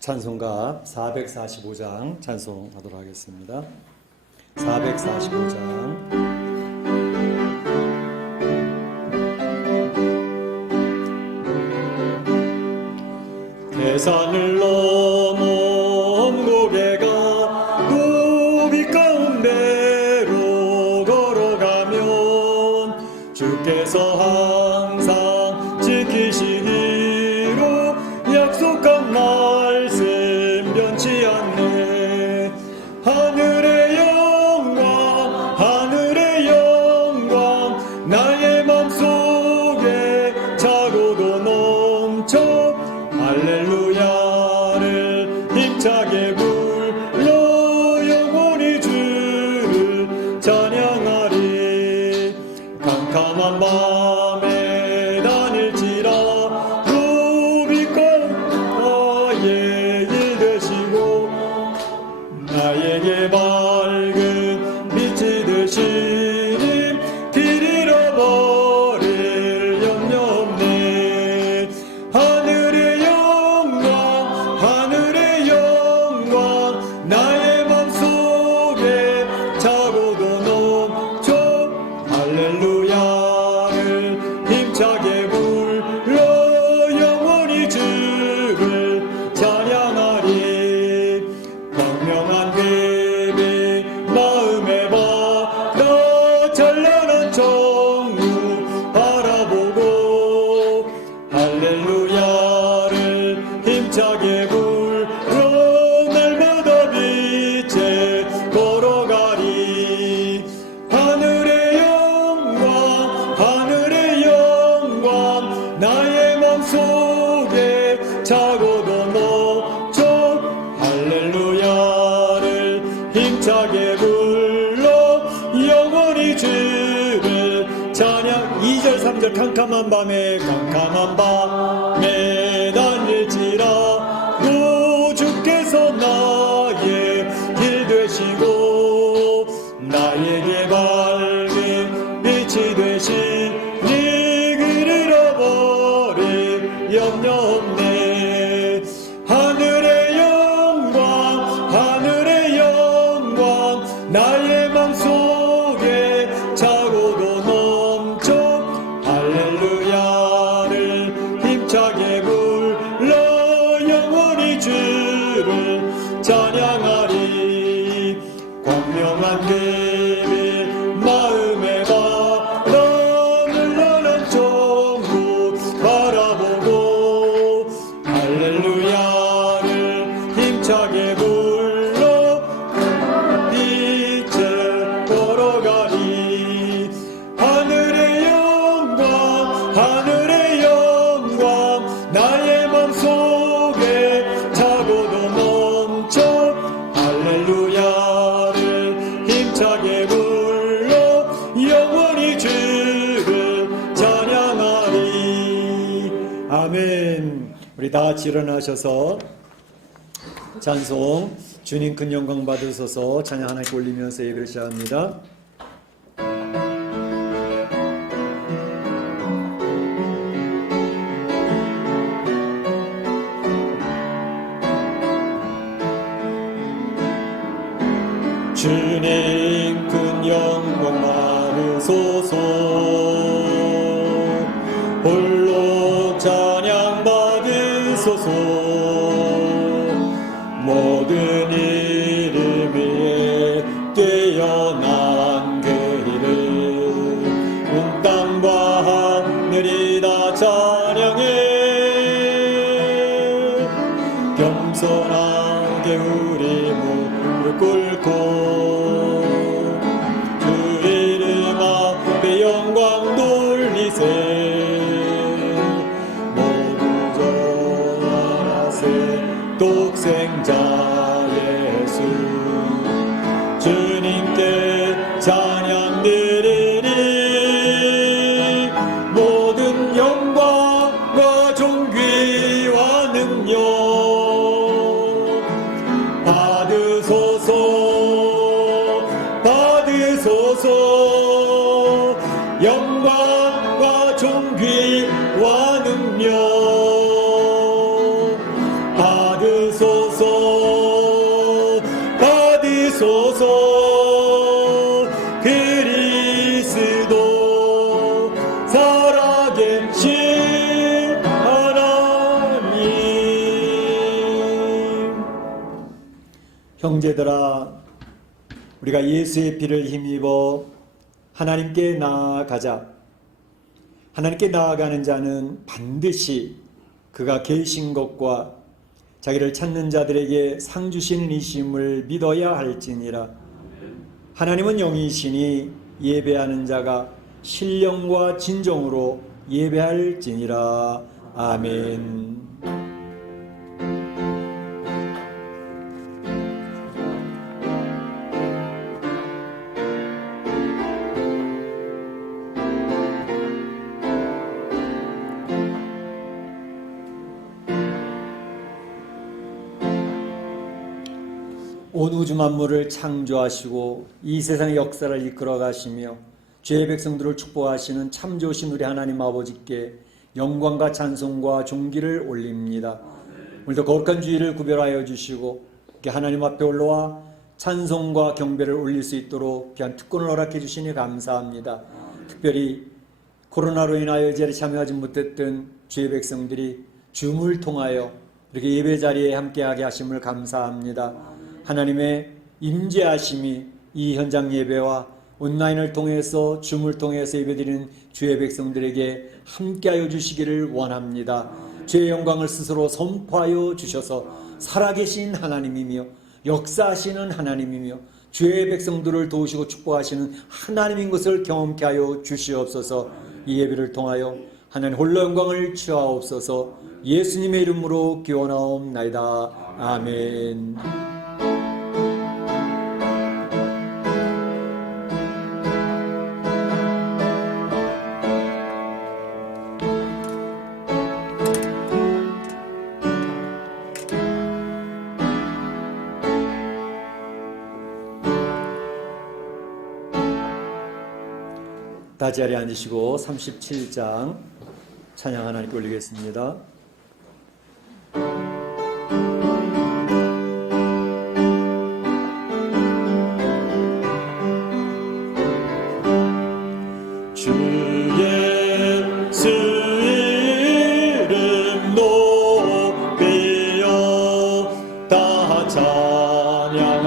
찬송가 445장 찬송하도록 하겠습니다. 445장 대산을 넘어 고개가 고비 가운데로 걸어가면 주께서 항상 지키시기로 약속한 말씀 변치 않네. 하늘의 영광 나의 맘속에 차고도 넘쳐 할렐루야를 힘차게 불러 영원히 주를 찬양하리. 캄캄한 밤에 다닐지라 루비콘 일 되시고 나에게 밝은 빛이 되시니 길 잃어버릴 염려 없네. 하늘의 영광 나의 맘속에 차고도 넘쳐 할렐루야를 힘차게 불러 영원히 주를 찬양하리. 광명한 궤비 마음에 받아 찬란한 천국 바라보고 할렐루야를 힘차게 불러 날마다 빛에 걸어가리. 하늘의 영광 나의 맘속에 차고도 넘쳐 할렐루야를 힘차게 불러 영원히 주를 찬양. 2절 3절 캄캄한 밤에 다닐지라 오 주께서 나의 길 되시고 나에게 밝은 빛이 되시니 길 잃어버릴 염려 없네. 하늘의 영광 나의 맘속에 차고도 넘쳐 할렐루야를 힘차게 불러 영원히 주를 찬양하리. 광명한 궤비 마음에 받아 물러난 천국 바라보고 할렐루야를 힘차게 불러 빛에 걸어가리. 하늘의 영광 나의 맘속에 차고도 넘쳐 할렐루야를 힘차게 불러 영원히 주를 찬양하리. 아멘. 우리 다 같이 일어나셔서 찬송 주님 큰 영광 받으소서 찬양 하나님께 올리면서 예배를 시작합니다. 주님 큰 영광 받으소서 홀로 찬양 받으소서. 모든 이름 위에 뛰어난 그 이름 온 땅과 하늘이 다 찬양해. 겸손하게 우리 무릎 꿇고 주 이름 앞에 영광 돌리세. 모두 전하세 독생자 예수 주님께 찬양 드리리. 모든 영광과 존귀와 능력 받으소서. 영광과 존귀와 능력 받으소서. 형제들아, 우리가 예수의 피를 힘입어 하나님께 나아가자. 하나님께 나아가는 자는 반드시 그가 계신 것과 자기를 찾는 자들에게 상 주시는 이심을 믿어야 할지니라. 하나님은 영이시니 예배하는 자가 신령과 진정으로 예배할지니라. 아멘. 온 우주 만물을 창조하시고 이 세상의 역사를 이끌어 가시며 죄의 백성들을 축복하시는 참 좋으신 우리 하나님 아버지께 영광과 찬송과 존귀를 올립니다. 오늘도 거룩한 주일을 구별하여 주시고 하나님 앞에 올라와 찬송과 경배를 올릴 수 있도록 귀한 특권을 허락해 주시니 감사합니다. 특별히 코로나로 인하여 이 자리에 참여하지 못했던 주의 백성들이 줌을 통하여 이렇게 예배 자리에 함께하게 하심을 감사합니다. 하나님의 임재하심이 이 현장 예배와 온라인을 통해서 줌을 통해서 예배드리는 주의 백성들에게 함께하여 주시기를 원합니다. 주의 영광을 스스로 선포하여 주셔서 살아계신 하나님이며 역사하시는 하나님이며 주의 백성들을 도우시고 축복하시는 하나님인 것을 경험케 하여 주시옵소서. 이 예배를 통하여 하나님 홀로 영광을 취하옵소서. 예수님의 이름으로 기원하옵나이다. 아멘. 다 자리에 앉으시고 37장 찬양 하나님께 올리겠습니다. 주 예수 이름 높이여 다 찬양하여라.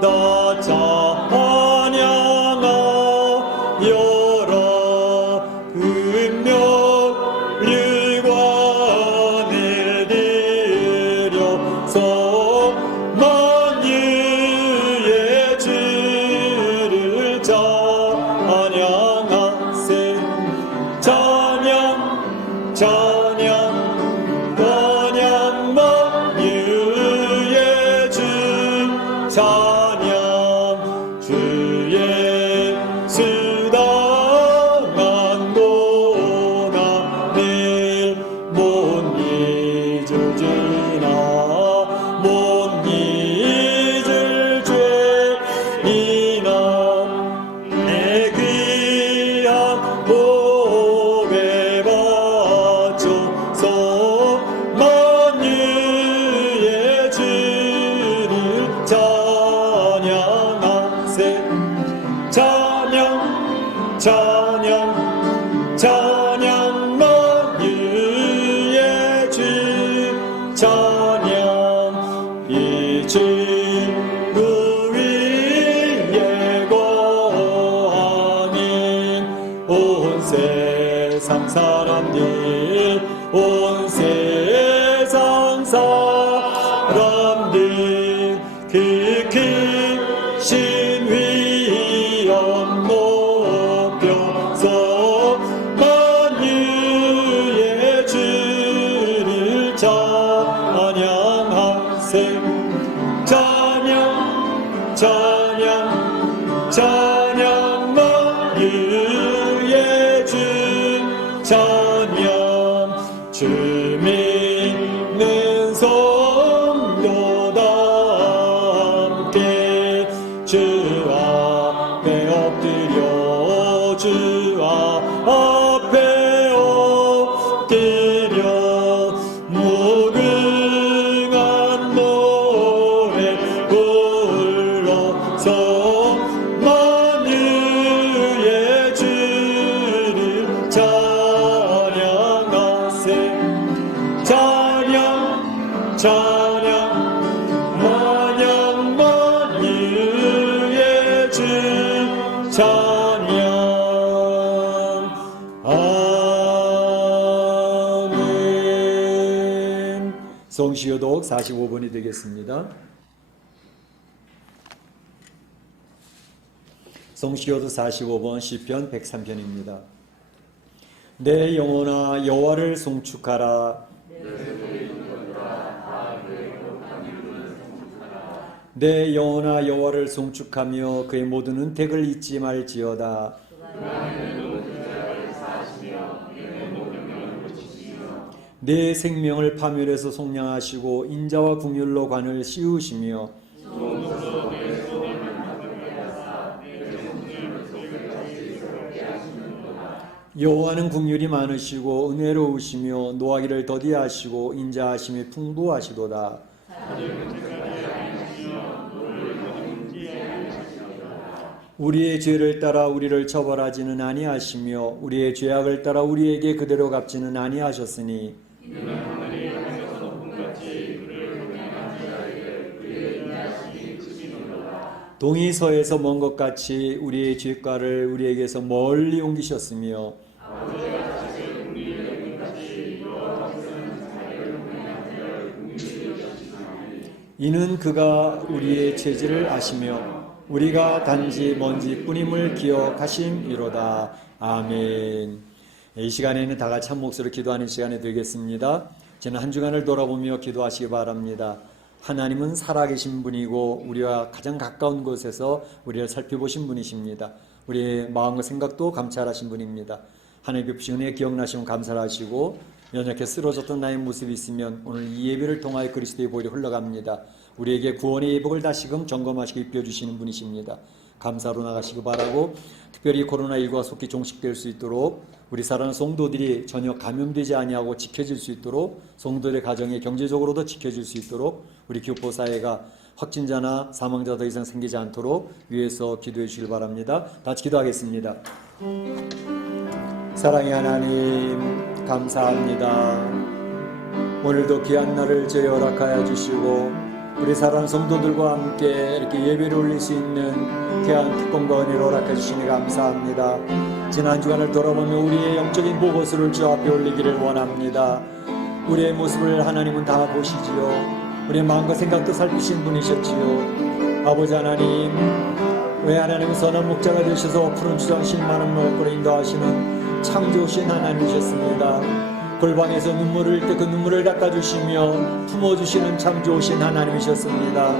다 찬양 만유의 주 찬양 이 친구 위에 거하는 온 세상 사람들 온 세상 사람들 그 크신 위엄 높여서 만유의 주를 찬양하세 찬양 찬양 찬양 만유의 주 찬양 주 믿는 성도다 함께 주 앞에 엎드려 주 앞에 엎드려 무궁한 노래 불러서 만유의 주를 찬양하세 찬양 찬양 성시효독 45번이 되겠습니다. 성시효독 45번 시편 103편입니다. 내 영혼아 여호와를 송축하라. 내 영혼아 여호와를 송축하며 그의 모든 은택을 잊지 말지어다. 내 생명을 파멸해서 속량하시고 인자와 긍휼로 관을 씌우시며 여호와는 긍휼이 많으시고 은혜로우시며 노하기를 더디하시고 인자하심이 풍부하시도다. 우리의 죄를 따라 우리를 처벌하지는 아니하시며 우리의 죄악을 따라 우리에게 그대로 갚지는 아니하셨으니 동이 서에서 먼 것 같이 우리의 죄가를 우리에게서 멀리 옮기셨으며 이는 그가 우리의 죄질을 아시며 우리가 단지 먼지뿐임을 기억하심이로다. 아멘. 이 시간에는 다 같이 한 목소리로 기도하는 시간이 되겠습니다. 저는 한 주간을 돌아보며 기도하시기 바랍니다. 하나님은 살아계신 분이고 우리와 가장 가까운 곳에서 우리를 살펴보신 분이십니다. 우리의 마음과 생각도 감찰하신 분입니다. 하나님 베푸신 은혜 기억나시면 감사하시고 연약해 쓰러졌던 나의 모습이 있으면 오늘 이 예배를 통하여 그리스도의 보혈이 흘러갑니다. 우리에게 구원의 예복을 다시금 점검하시고 입혀주시는 분이십니다. 감사로 나가시기 바라고 특별히 코로나19가 속히 종식될 수 있도록 우리 사랑하는 성도들이 전혀 감염되지 아니하고 지켜질 수 있도록 성도들의 가정에 경제적으로도 지켜질 수 있도록 우리 교포사회가 확진자나 사망자 더 이상 생기지 않도록 위해서 기도해 주시길 바랍니다. 다 같이 기도하겠습니다. 사랑의 하나님 감사합니다. 오늘도 귀한 날을 저희 허락하여 주시고 우리 사랑하는 성도들과 함께 이렇게 예배를 올릴 수 있는 귀한 특권과 은혜를 허락해 주시니 감사합니다. 지난 주간을 돌아보며 우리의 영적인 보고서를 주 앞에 올리기를 원합니다. 우리의 모습을 하나님은 다 보시지요. 우리의 마음과 생각도 살피신 분이셨지요. 아버지 하나님, 왜 하나님은 선한 목자가 되셔서 푸른 주장 실만한 먹거리 인도하시는 참 좋으신 하나님이셨습니다. 골방에서 눈물을 흘릴 때 그 눈물을 닦아주시며 품어주시는 참 좋으신 하나님이셨습니다.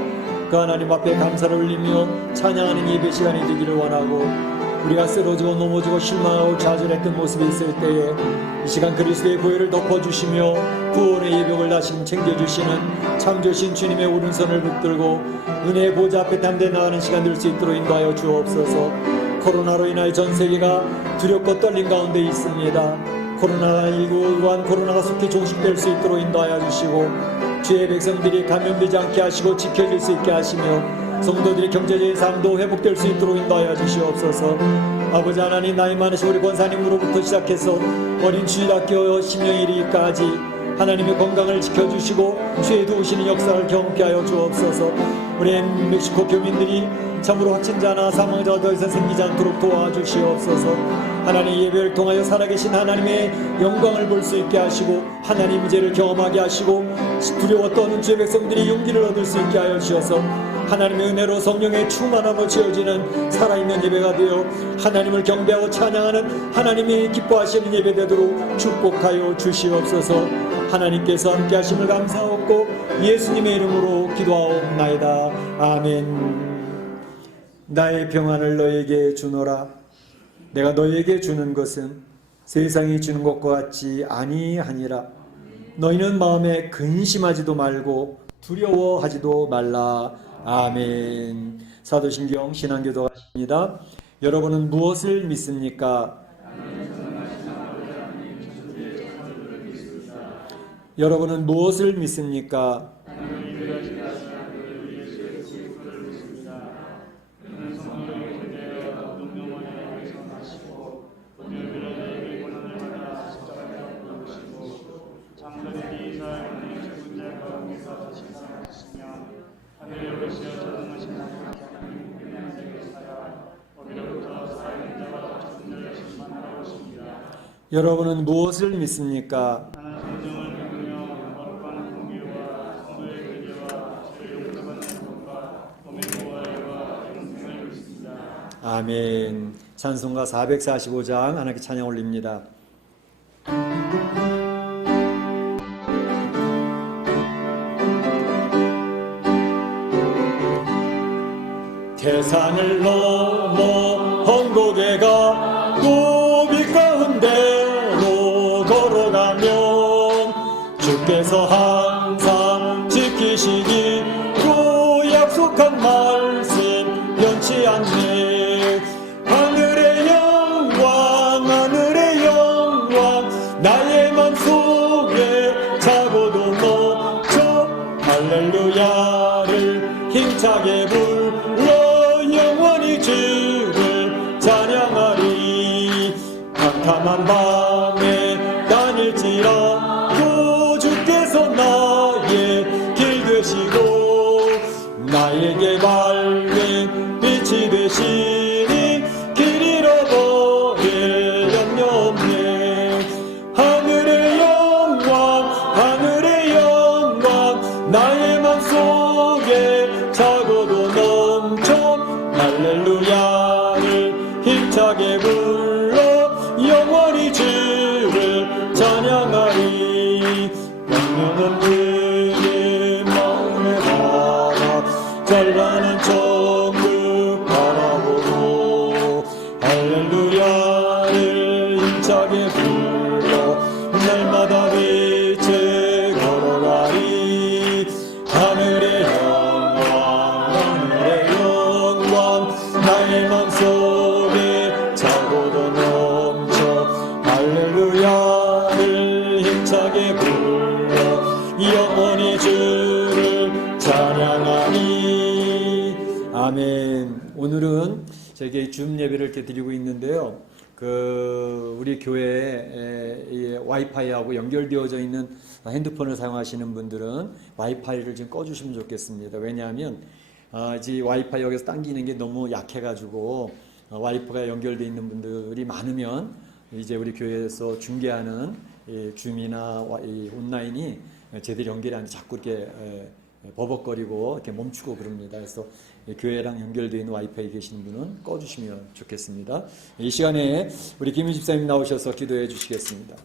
그 하나님 앞에 감사를 올리며 찬양하는 예배 시간이 되기를 원하고 우리가 쓰러지고 넘어지고 실망하고 좌절했던 모습이 있을 때에 이 시간 그리스도의 보혈을 덮어주시며 구원의 예벽을 다시 챙겨주시는 참 좋으신 주님의 오른손을 붙들고 은혜의 보좌 앞에 담대 나가는 시간 될 수 있도록 인도하여 주옵소서. 코로나로 인하여 전 세계가 두렵고 떨림 가운데 있습니다. 코로나19 또한 코로나가 속히 종식될 수 있도록 인도하여 주시고 주의 백성들이 감염되지 않게 하시고 지켜질 수 있게 하시며 성도들의 경제적인 삶도 회복될 수 있도록 인도하여 주시옵소서. 아버지 하나님, 나이 많으신 우리 권사님으로부터 시작해서 어린 주일학교 신령에 이르기까지 하나님의 건강을 지켜주시고 주의 도우시는 역사를 경험케 하여 주옵소서. 우리 멕시코 교민들이 참으로 확진자나 사망자가 더 이상 생기지 않도록 도와주시옵소서. 하나님 예배를 통하여 살아계신 하나님의 영광을 볼 수 있게 하시고 하나님 의제를 경험하게 하시고 두려워 떠는 주의 백성들이 용기를 얻을 수 있게 하여 주셔서 하나님의 은혜로 성령의 충만함으로 지어지는 살아있는 예배가 되어 하나님을 경배하고 찬양하는 하나님이 기뻐하시는 예배 되도록 축복하여 주시옵소서. 하나님께서 함께 하심을 감사하고 예수님의 이름으로 기도하옵나이다. 아멘. 나의 평안을 너에게 주노라. 내가 너에게 주는 것은 세상이 주는 것과 같지 아니하니라. 너희는 마음에 근심하지도 말고 두려워하지도 말라. 아멘. 사도신경 신앙교도 하십니다. 여러분은 무엇을 믿습니까? 여러분은 무엇을 믿습니까? 여러분은 무엇을 믿습니까? 아멘. 찬송가 445장 하나님께 찬양 올립니다. 태산을 넘어 험곡에 가고 빛 가운데로 걸어가면 주께서 항상 지키시기 그 약속한 말씀 변치 않네. 하늘의 영광 나의 맘속에 차고도 넘쳐 할렐루야를 힘차게 불러 영원히 주를 찬양하리. 캄캄한 밤에 다닐지라도 주께서 나의 길 되시고 나에게 밝은 빛이 되시니 길 잃어버릴 염려 없네. 하늘의 영광 나의 맘속에 차고도 넘쳐 할렐루야를 힘차게 불러 영원히 주를 찬양하리. 영원한 그의 마음에 달아 찬란한 천국 바라보고 할렐루야를 힘차게 불러 날마다 빛에 걸어가리. 하늘의 영광 나의 맘속에 차고도 넘쳐 할렐루야를 힘차게 불러 영원히 주를 찬양하니. 아멘. 오늘은 저에게 줌 예배를 이렇게 드리고 있는데요. 우리 교회에 와이파이하고 연결되어져 있는 핸드폰을 사용하시는 분들은 와이파이를 좀 꺼주시면 좋겠습니다. 왜냐하면 이제 와이파이 여기서 당기는 게 너무 약해가지고 와이파이가 연결되어 있는 분들이 많으면 이제 우리 교회에서 중계하는 줌이나 온라인이 제대로 연결이 안 돼 자꾸 이렇게 버벅거리고 이렇게 멈추고 그럽니다. 그래서 교회랑 연결되어 있는 와이파이 계시는 분은 꺼주시면 좋겠습니다. 이 시간에 우리 김윤 집사님 나오셔서 기도해 주시겠습니다.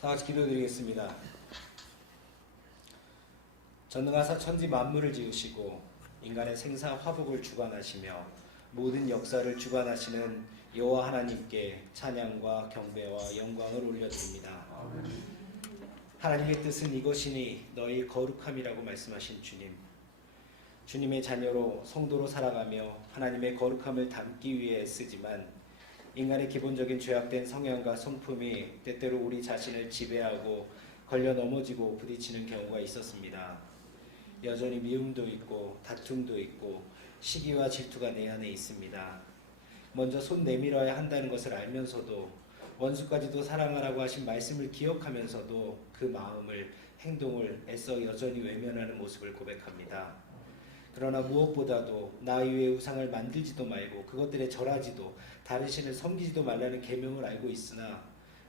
다 같이 기도드리겠습니다. 전능하사 천지 만물을 지으시고 인간의 생사 화복을 주관하시며 모든 역사를 주관하시는 여호와 하나님께 찬양과 경배와 영광을 올려드립니다. 하나님의 뜻은 이것이니 너희 거룩함이라고 말씀하신 주님, 주님의 자녀로 성도로 살아가며 하나님의 거룩함을 담기 위해 쓰지만 인간의 기본적인 죄악된 성향과 성품이 때때로 우리 자신을 지배하고 걸려 넘어지고 부딪히는 경우가 있었습니다. 여전히 미움도 있고 다툼도 있고 시기와 질투가 내 안에 있습니다. 먼저 손 내밀어야 한다는 것을 알면서도 원수까지도 사랑하라고 하신 말씀을 기억하면서도 그 마음을, 행동을 애써 여전히 외면하는 모습을 고백합니다. 그러나 무엇보다도 나 위에 우상을 만들지도 말고 그것들에 절하지도 다른 신을 섬기지도 말라는 계명을 알고 있으나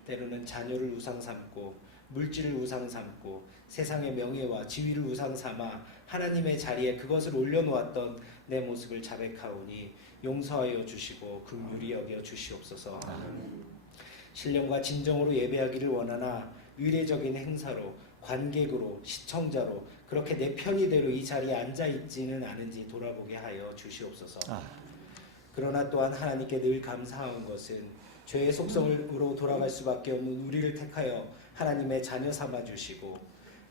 때로는 자녀를 우상 삼고 물질을 우상 삼고 세상의 명예와 지위를 우상 삼아 하나님의 자리에 그것을 올려놓았던 내 모습을 자백하오니 용서하여 주시고 긍휼히 여겨 주시옵소서. 신령과 진정으로 예배하기를 원하나 의례적인 행사로 관객으로 시청자로 그렇게 내 편의대로 이 자리에 앉아있지는 않은지 돌아보게 하여 주시옵소서. 그러나 또한 하나님께 늘 감사한 것은 죄의 속성으로 돌아갈 수밖에 없는 우리를 택하여 하나님의 자녀 삼아 주시고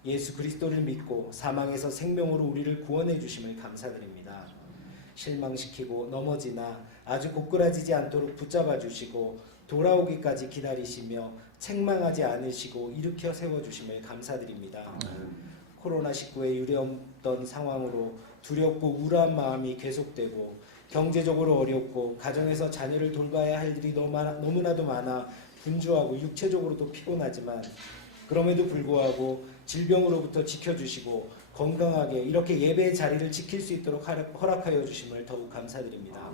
예수 그리스도를 믿고 사망에서 생명으로 우리를 구원해 주심을 감사드립니다. 실망시키고 넘어지나 아주 고꾸라지지 않도록 붙잡아 주시고 돌아오기까지 기다리시며 책망하지 않으시고 일으켜 세워주심을 감사드립니다. 코로나19의 유례없던 상황으로 두렵고 우울한 마음이 계속되고 경제적으로 어렵고 가정에서 자녀를 돌봐야 할 일이 너무나도 많아 분주하고 육체적으로도 피곤하지만 그럼에도 불구하고 질병으로부터 지켜주시고 건강하게 이렇게 예배의 자리를 지킬 수 있도록 허락하여 주심을 더욱 감사드립니다.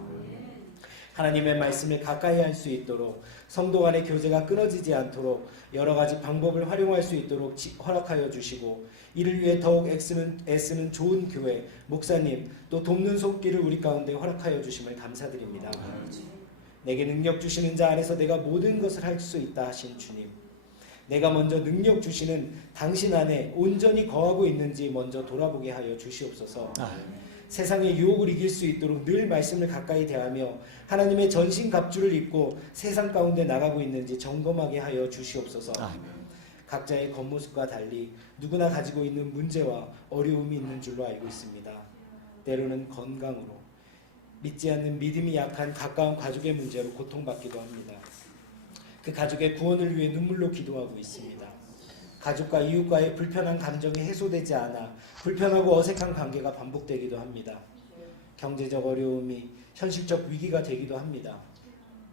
하나님의 말씀을 가까이 할 수 있도록, 성도 간의 교제가 끊어지지 않도록 여러 가지 방법을 활용할 수 있도록 허락하여 주시고, 이를 위해 더욱 애쓰는 좋은 교회, 목사님, 또 돕는 손길을 우리 가운데 허락하여 주심을 감사드립니다. 내게 능력 주시는 자 안에서 내가 모든 것을 할 수 있다 하신 주님, 내가 먼저 능력 주시는 당신 안에 온전히 거하고 있는지 먼저 돌아보게 하여 주시옵소서. 세상의 유혹을 이길 수 있도록 늘 말씀을 가까이 대하며 하나님의 전신갑주를 입고 세상 가운데 나가고 있는지 점검하게 하여 주시옵소서. 각자의 겉모습과 달리 누구나 가지고 있는 문제와 어려움이 있는 줄로 알고 있습니다. 때로는 건강으로, 믿지 않는 믿음이 약한 가까운 가족의 문제로 고통받기도 합니다. 그 가족의 구원을 위해 눈물로 기도하고 있습니다. 가족과 이웃과의 불편한 감정이 해소되지 않아 불편하고 어색한 관계가 반복되기도 합니다. 경제적 어려움이 현실적 위기가 되기도 합니다.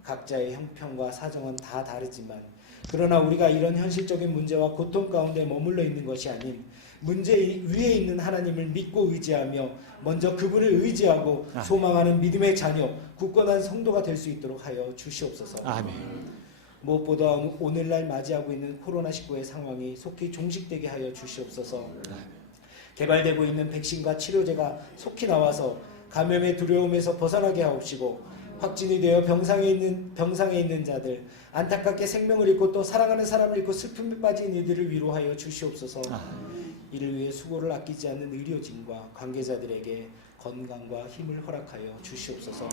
각자의 형편과 사정은 다 다르지만, 그러나 우리가 이런 현실적인 문제와 고통 가운데 머물러 있는 것이 아닌 문제 위에 있는 하나님을 믿고 의지하며 먼저 그분을 의지하고 소망하는 믿음의 자녀, 굳건한 성도가 될 수 있도록 하여 주시옵소서. 아멘. 무엇보다 오늘날 맞이하고 있는 코로나19의 상황이 속히 종식되게 하여 주시옵소서. 개발되고 있는 백신과 치료제가 속히 나와서 감염의 두려움에서 벗어나게 하옵시고, 확진이 되어 병상에 있는 자들, 안타깝게 생명을 잃고 또 사랑하는 사람을 잃고 슬픔에 빠진 이들을 위로하여 주시옵소서. 이를 위해 수고를 아끼지 않는 의료진과 관계자들에게 건강과 힘을 허락하여 주시옵소서.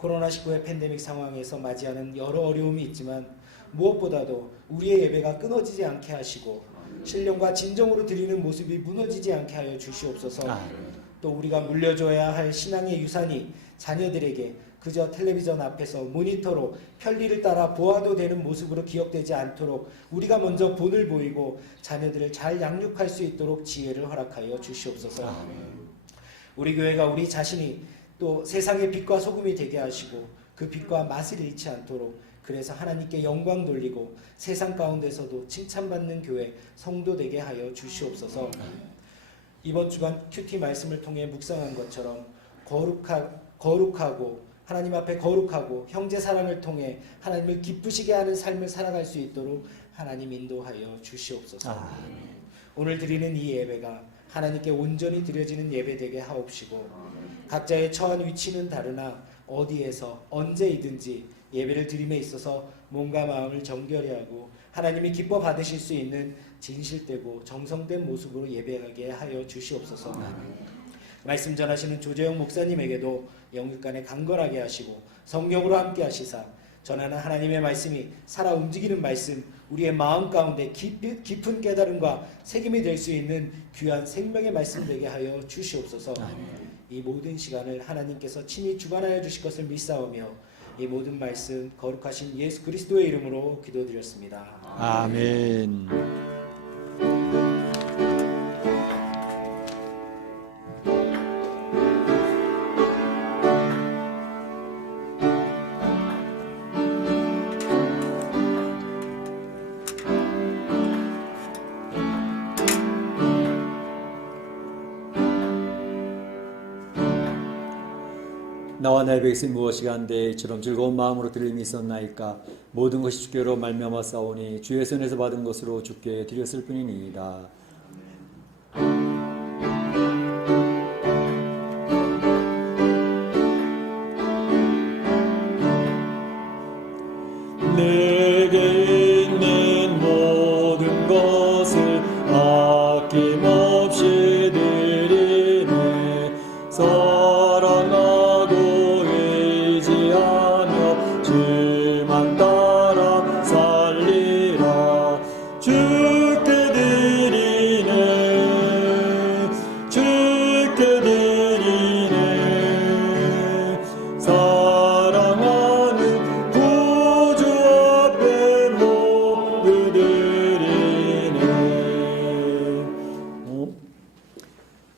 코로나19의 팬데믹 상황에서 맞이하는 여러 어려움이 있지만 무엇보다도 우리의 예배가 끊어지지 않게 하시고 신령과 진정으로 드리는 모습이 무너지지 않게 하여 주시옵소서. 또 우리가 물려줘야 할 신앙의 유산이 자녀들에게 그저 텔레비전 앞에서 모니터로 편리를 따라 보아도 되는 모습으로 기억되지 않도록 우리가 먼저 본을 보이고 자녀들을 잘 양육할 수 있도록 지혜를 허락하여 주시옵소서. 우리 교회가 우리 자신이 또 세상의 빛과 소금이 되게 하시고 그 빛과 맛을 잃지 않도록, 그래서 하나님께 영광 돌리고 세상 가운데서도 칭찬받는 교회, 성도 되게 하여 주시옵소서. 이번 주간 큐티 말씀을 통해 묵상한 것처럼 거룩하고 하나님 앞에 거룩하고 형제 사랑을 통해 하나님을 기쁘시게 하는 삶을 살아갈 수 있도록 하나님 인도하여 주시옵소서. 오늘 드리는 이 예배가 하나님께 온전히 드려지는 예배 되게 하옵시고, 각자의 처한 위치는 다르나 어디에서 언제이든지 예배를 드림에 있어서 몸과 마음을 정결히 하고 하나님이 기뻐 받으실 수 있는 진실되고 정성된 모습으로 예배하게 하여 주시옵소서. 말씀 전하시는 조재영 목사님에게도 영육간에 강건하게 하시고 성령으로 함께 하시사 전하는 하나님의 말씀이 살아 움직이는 말씀, 우리의 마음 가운데 깊은 깨달음과 책임이 될 수 있는 귀한 생명의 말씀 되게 하여 주시옵소서. 이 모든 시간을 하나님께서 친히 주관하여 주실 것을 믿사오며 이 모든 말씀 거룩하신 예수 그리스도의 이름으로 기도드렸습니다. 아멘. 나와 나의 백성이 무엇이가 한데 이처럼 즐거운 마음으로 들림이 있었나이까. 모든 것이 주께로 말미암아 싸우니 주의 손에서 받은 것으로 주께 드렸을 뿐이니이다. 내게 있는 모든 것을 아낌없이 드리네. 사랑하고 의지하며 주만 따라 살리라. 주께 드리네, 주께 드리네. 사랑하는 구주 앞에 모두 드리네.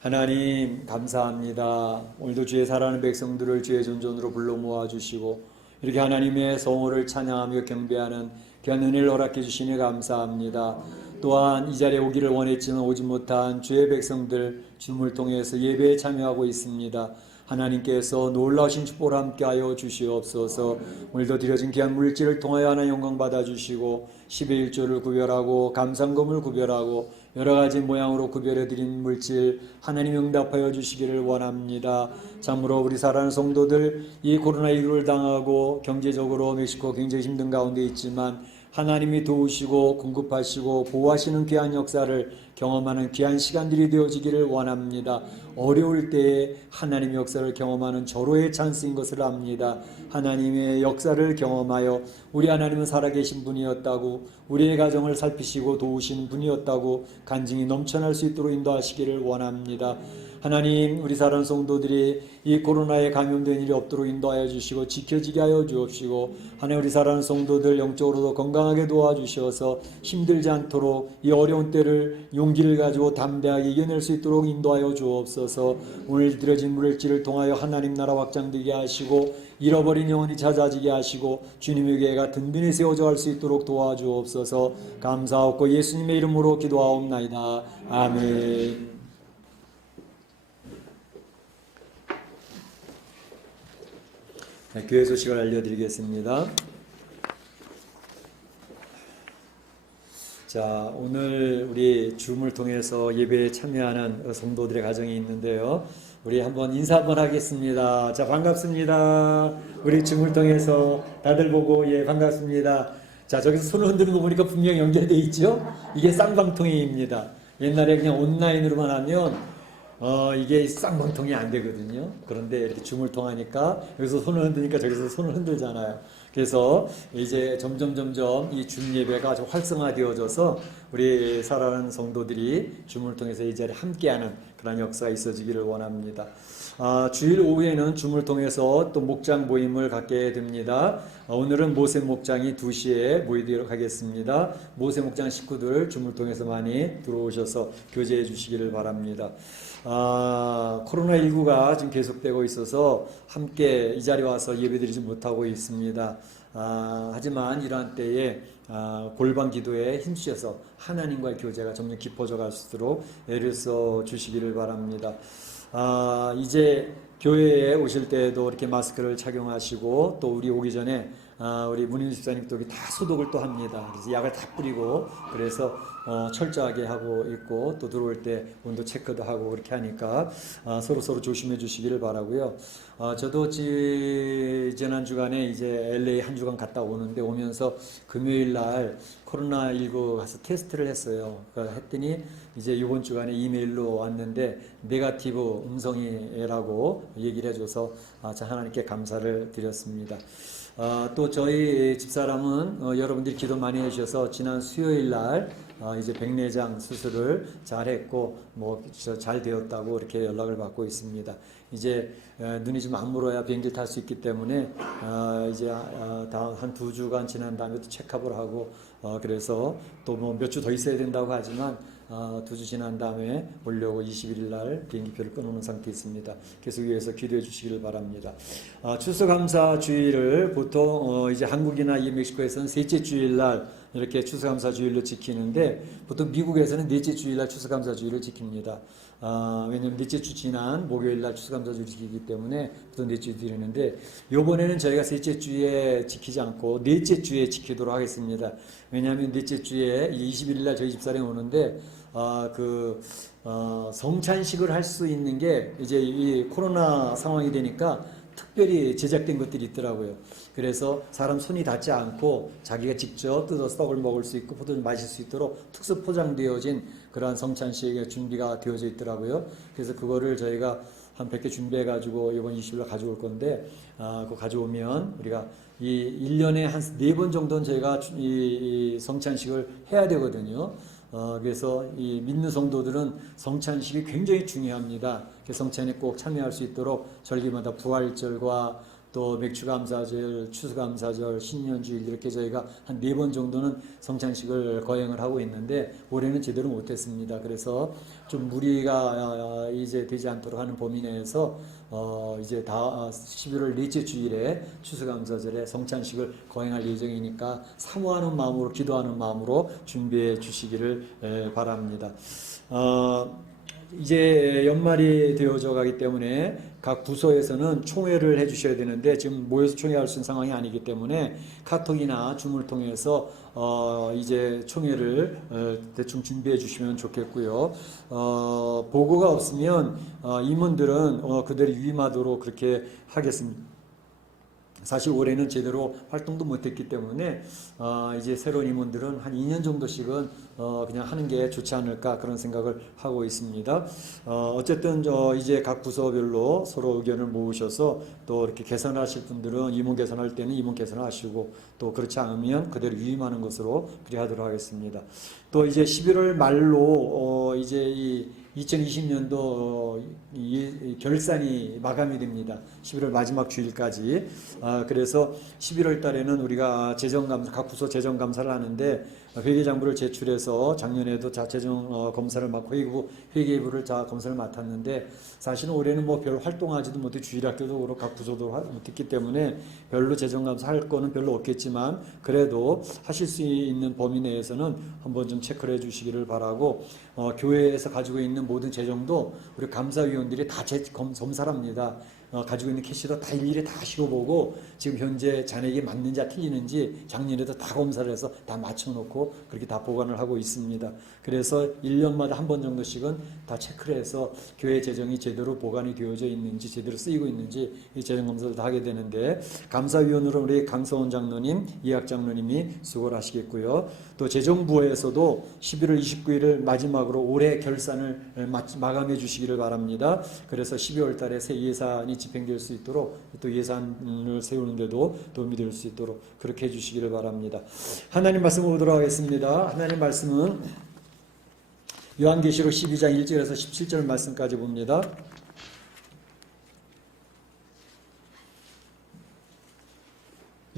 하나님 감사합니다. 오늘도 주의 사랑하는 백성들을 주의 존전으로 불러 모아주시고 이렇게 하나님의 성호를 찬양하며 경배하는 귀한 은혜를 허락해 주시니 감사합니다. 또한 이 자리에 오기를 원했지만 오지 못한 주의 백성들 줌을 통해서 예배에 참여하고 있습니다. 하나님께서 놀라우신 축복을 함께하여 주시옵소서. 오늘도 드려진 귀한 물질을 통하여 하나님 영광 받아주시고 10의 1조를 구별하고 감상금을 구별하고 여러 가지 모양으로 구별해 드린 물질 하나님 응답하여 주시기를 원합니다. 참으로 우리 사랑하는 성도들 이 코로나19를 당하고 경제적으로 멕시코 굉장히 힘든 가운데 있지만 하나님이 도우시고 공급하시고 보호하시는 귀한 역사를 경험하는 귀한 시간들이 되어지기를 원합니다. 어려울 때에 하나님의 역사를 경험하는 절호의 찬스인 것을 압니다. 하나님의 역사를 경험하여 우리 하나님은 살아계신 분이었다고 우리의 가정을 살피시고 도우시는 분이었다고 간증이 넘쳐날 수 있도록 인도하시기를 원합니다. 하나님 우리 사랑하는 성도들이 이 코로나에 감염된 일이 없도록 인도하여 주시고 지켜지게 하여 주옵시고 하나님 우리 사랑하는 성도들 영적으로도 건강하게 도와주셔서 힘들지 않도록 이 어려운 때를 용기를 가지고 담대하게 이겨낼 수 있도록 인도하여 주옵소서. 오늘 드려진 물질을 통하여 하나님 나라 확장되게 하시고 잃어버린 영혼이 찾아지게 하시고 주님의 교회가 든든히 세워져 갈 수 있도록 도와주옵소서. 감사하고 예수님의 이름으로 기도하옵나이다. 아멘. 네, 교회 소식을 알려드리겠습니다. 자, 오늘 우리 줌을 통해서 예배에 참여하는 성도들의 가정이 있는데요. 우리 한번 인사 한번 하겠습니다. 자, 반갑습니다. 우리 줌을 통해서 다들 보고 예, 반갑습니다. 자, 저기서 손을 흔드는 거 보니까 분명히 연결되어 있죠? 이게 쌍방통행입니다. 옛날에 그냥 온라인으로만 하면 이게 쌍방통이 안 되거든요. 그런데 이렇게 줌을 통하니까 여기서 손을 흔드니까 저기서 손을 흔들잖아요. 그래서 이제 점점 이 줌 예배가 좀 활성화되어져서 우리 사랑하는 성도들이 줌을 통해서 이 자리에 함께하는 그런 역사가 있어지기를 원합니다. 주일 오후에는 줌을 통해서 또 목장 모임을 갖게 됩니다. 오늘은 모세 목장이 2시에 모이도록 하겠습니다. 모세 목장 식구들 줌을 통해서 많이 들어오셔서 교제해 주시기를 바랍니다. 코로나19가 지금 계속되고 있어서 함께 이 자리에 와서 예배드리지 못하고 있습니다. 하지만 이러한 때에 골방 기도에 힘주셔서 하나님과의 교제가 점점 깊어져 갈 수 있도록 애를 써 주시기를 바랍니다. 이제 교회에 오실 때도 이렇게 마스크를 착용하시고 또 우리 오기 전에 우리 문인 집사님 또 다 소독을 또 합니다. 그래서 약을 다 뿌리고 그래서 철저하게 하고 있고 또 들어올 때 온도 체크도 하고 그렇게 하니까 서로 조심해 주시기를 바라고요. 저도 지난 주간에 이제 LA 한 주간 갔다 오는데 오면서 금요일 날 코로나19 가서 테스트를 했어요. 했더니 이제 이번 주간에 이메일로 왔는데 네거티브 음성이라고 얘기를 해줘서 하나님께 감사를 드렸습니다. 또 저희 집사람은 여러분들이 기도 많이 해주셔서 지난 수요일 날 이제 백내장 수술을 잘 했고 잘 되었다고 이렇게 연락을 받고 있습니다. 이제 눈이 좀 안 멀어야 비행기를 탈 수 있기 때문에 이제 다음 한 2주간 지난 다음에 또 체크업을 하고 그래서 또 몇 주 더 있어야 된다고 하지만 2주 지난 다음에 오려고 21일 날 비행기표를 끊어놓은 상태에 있습니다. 계속 위해서 기도해 주시기를 바랍니다. 추수감사 주일을 보통 이제 한국이나 이 멕시코에서는 셋째 주일 날 이렇게 추수감사 주일로 지키는데 보통 미국에서는 넷째 주일 날 추수감사 주일을 지킵니다. 왜냐하면 넷째 주 지난 목요일 날 추수감사 주일을 지키기 때문에 보통 넷째 주 드리는데 이번에는 저희가 셋째 주에 지키지 않고 넷째 주에 지키도록 하겠습니다. 왜냐하면 넷째 주에 21일 날 저희 집사람이 오는데 성찬식을 할 수 있는 게 이제 이 코로나 상황이 되니까 특별히 제작된 것들이 있더라고요. 그래서 사람 손이 닿지 않고 자기가 직접 뜯어서 떡을 먹을 수 있고 포도를 마실 수 있도록 특수 포장되어진 그러한 성찬식의 준비가 되어져 있더라고요. 그래서 그거를 저희가 한 100개 준비해가지고 이번 20일날 가져올 건데 그거 가져오면 우리가 이 1년에 한 4번 정도는 저희가 이 성찬식을 해야 되거든요. 그래서 이 믿는 성도들은 성찬식이 굉장히 중요합니다. 성찬에 꼭 참여할 수 있도록 절기마다 부활절과 또 맥주감사절, 추수감사절, 신년주일 이렇게 저희가 한 4번 정도는 성찬식을 거행을 하고 있는데 올해는 제대로 못했습니다. 그래서 좀 무리가 이제 되지 않도록 하는 범위 내에서 이제 11월 넷째 주일에 추수감사절에 성찬식을 거행할 예정이니까 사모하는 마음으로 기도하는 마음으로 준비해 주시기를 바랍니다. 이제 연말이 되어져 가기 때문에 각 부서에서는 총회를 해주셔야 되는데 지금 모여서 총회할 수 있는 상황이 아니기 때문에 카톡이나 줌을 통해서 이제 총회를 대충 준비해 주시면 좋겠고요. 보고가 없으면 임원들은 그대로 유임하도록 그렇게 하겠습니다. 사실 올해는 제대로 활동도 못했기 때문에 이제 새로운 임원들은 한 2년 정도씩은 그냥 하는 게 좋지 않을까 그런 생각을 하고 있습니다. 어쨌든 이제 각 부서별로 서로 의견을 모으셔서 또 이렇게 개선하실 분들은 임원 개선할 때는 임원 개선하시고 또 그렇지 않으면 그대로 유임하는 것으로 그리 하도록 하겠습니다. 또 이제 11월 말로 이제 이 2020년도 결산이 마감이 됩니다. 11월 마지막 주일까지. 그래서 11월 달에는 우리가 재정감사, 각 부서 재정감사를 하는데 회계장부를 제출해서 작년에도 재정 검사를 맡고 회계부를 검사를 맡았는데 사실은 올해는 뭐 별 활동하지도 못해 주일학교도 그렇고 각 부서도 못했기 때문에 별로 재정감사 할 거는 별로 없겠지만 그래도 하실 수 있는 범위 내에서는 한번 좀 체크를 해 주시기를 바라고 교회에서 가지고 있는 모든 재정도 우리 감사위원들이 다 검사를 합니다. 가지고 있는 캐시도 다 일일이 다 실어보고 지금 현재 잔액이 맞는지 틀리는지 작년에도 다 검사를 해서 다 맞춰놓고 그렇게 다 보관을 하고 있습니다. 그래서 1년마다 한 번 정도씩은 다 체크를 해서 교회 재정이 제대로 보관이 되어져 있는지 제대로 쓰이고 있는지 이 재정 검사를 다 하게 되는데 감사위원으로 우리 강서원 장로님, 이학 장로님이 수고를 하시겠고요. 또 재정부에서도 11월 29일을 마지막으로 올해 결산을 마감해 주시기를 바랍니다. 그래서 12월 달에 새 예산이 집행될 수 있도록 또 예산을 세우는데도 도움이 될 수 있도록 그렇게 해주시기를 바랍니다. 하나님 말씀 보도록 하겠습니다. 하나님 말씀은 요한계시록 12장 1절에서 17절 말씀까지 봅니다.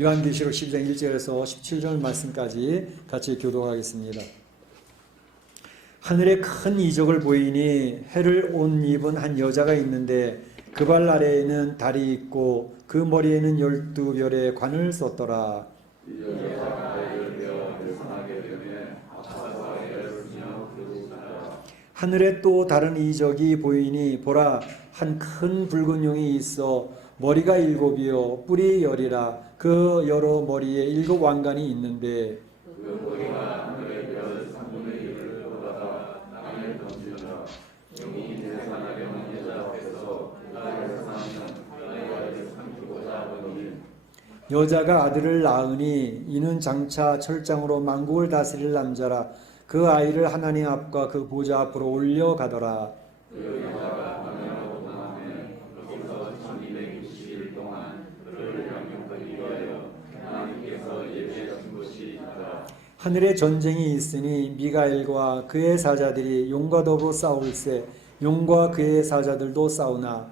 요한계시록 12장 1절에서 17절 말씀까지 같이 교독하겠습니다. 하늘에 큰 이적을 보이니 해를 옷 입은 한 여자가 있는데 그 발 아래에는 달이 있고 그 머리에는 12별의 관을 썼더라. 하늘에 또 다른 이적이 보이니 보라 한 큰 붉은 용이 있어 머리가 7이요 뿔이 10이라 그 여러 머리에 7 왕관이 있는데 여자가 아들을 낳으니 이는 장차 철장으로 만국을 다스릴 남자라. 그 아이를 하나님 앞과 그 보좌 앞으로 올려가더라. 하늘에 전쟁이 있으니 미가엘과 그의 사자들이 용과 더불어 싸울세 용과 그의 사자들도 싸우나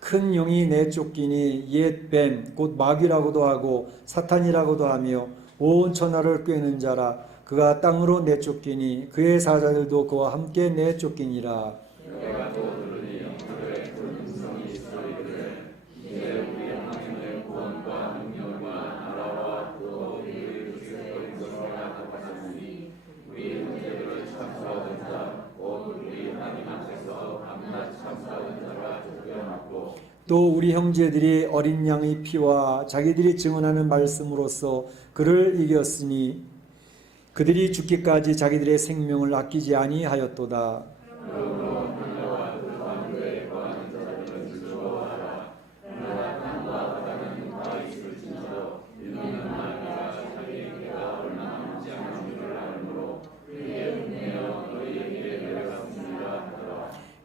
큰 용이 내쫓기니 옛 뱀 곧 마귀라고도 하고 사탄이라고도 하며 온 천하를 꿰는 자라. 그가 땅으로 내쫓기니 그의 사자들도 그와 함께 내쫓기니라. 또 우리 형제들이 어린 양의 피와 자기들이 증언하는 말씀으로써 그를 이겼으니 그들이 죽기까지 자기들의 생명을 아끼지 아니하였도다.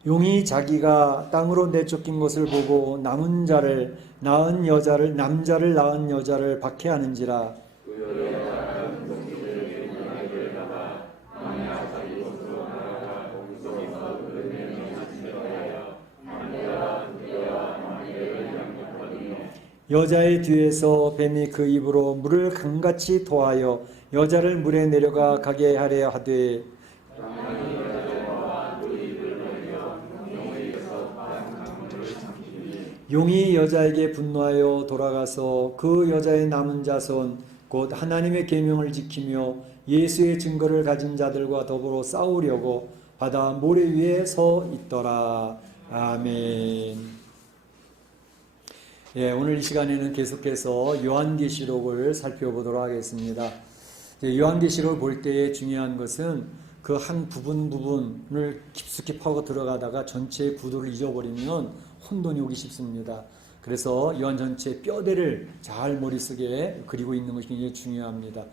용이 자기가 땅으로 내쫓긴 것을 보고 남은 자를 낳은 여자를 남자를 낳은 여자를 박해하는지라. 여자의 뒤에서 뱀이 그 입으로 물을 강같이 토하여 여자를 물에 내려가 가게 하려 하되 용이 여자에게 분노하여 돌아가서 그 여자의 남은 자손 곧 하나님의 계명을 지키며 예수의 증거를 가진 자들과 더불어 싸우려고 바다 모래 위에 서 있더라. 아멘. 예, 오늘 이 시간에는 계속해서 요한계시록을 살펴보도록 하겠습니다. 요한계시록을 볼 때에 중요한 것은 그 한 부분을 깊숙이 파고 들어가다가 전체의 구도를 잊어버리면 혼돈이 오기 쉽습니다. 그래서 요한 전체 뼈대를 잘 머릿속에 그리고 있는 것이 굉장히 중요합니다.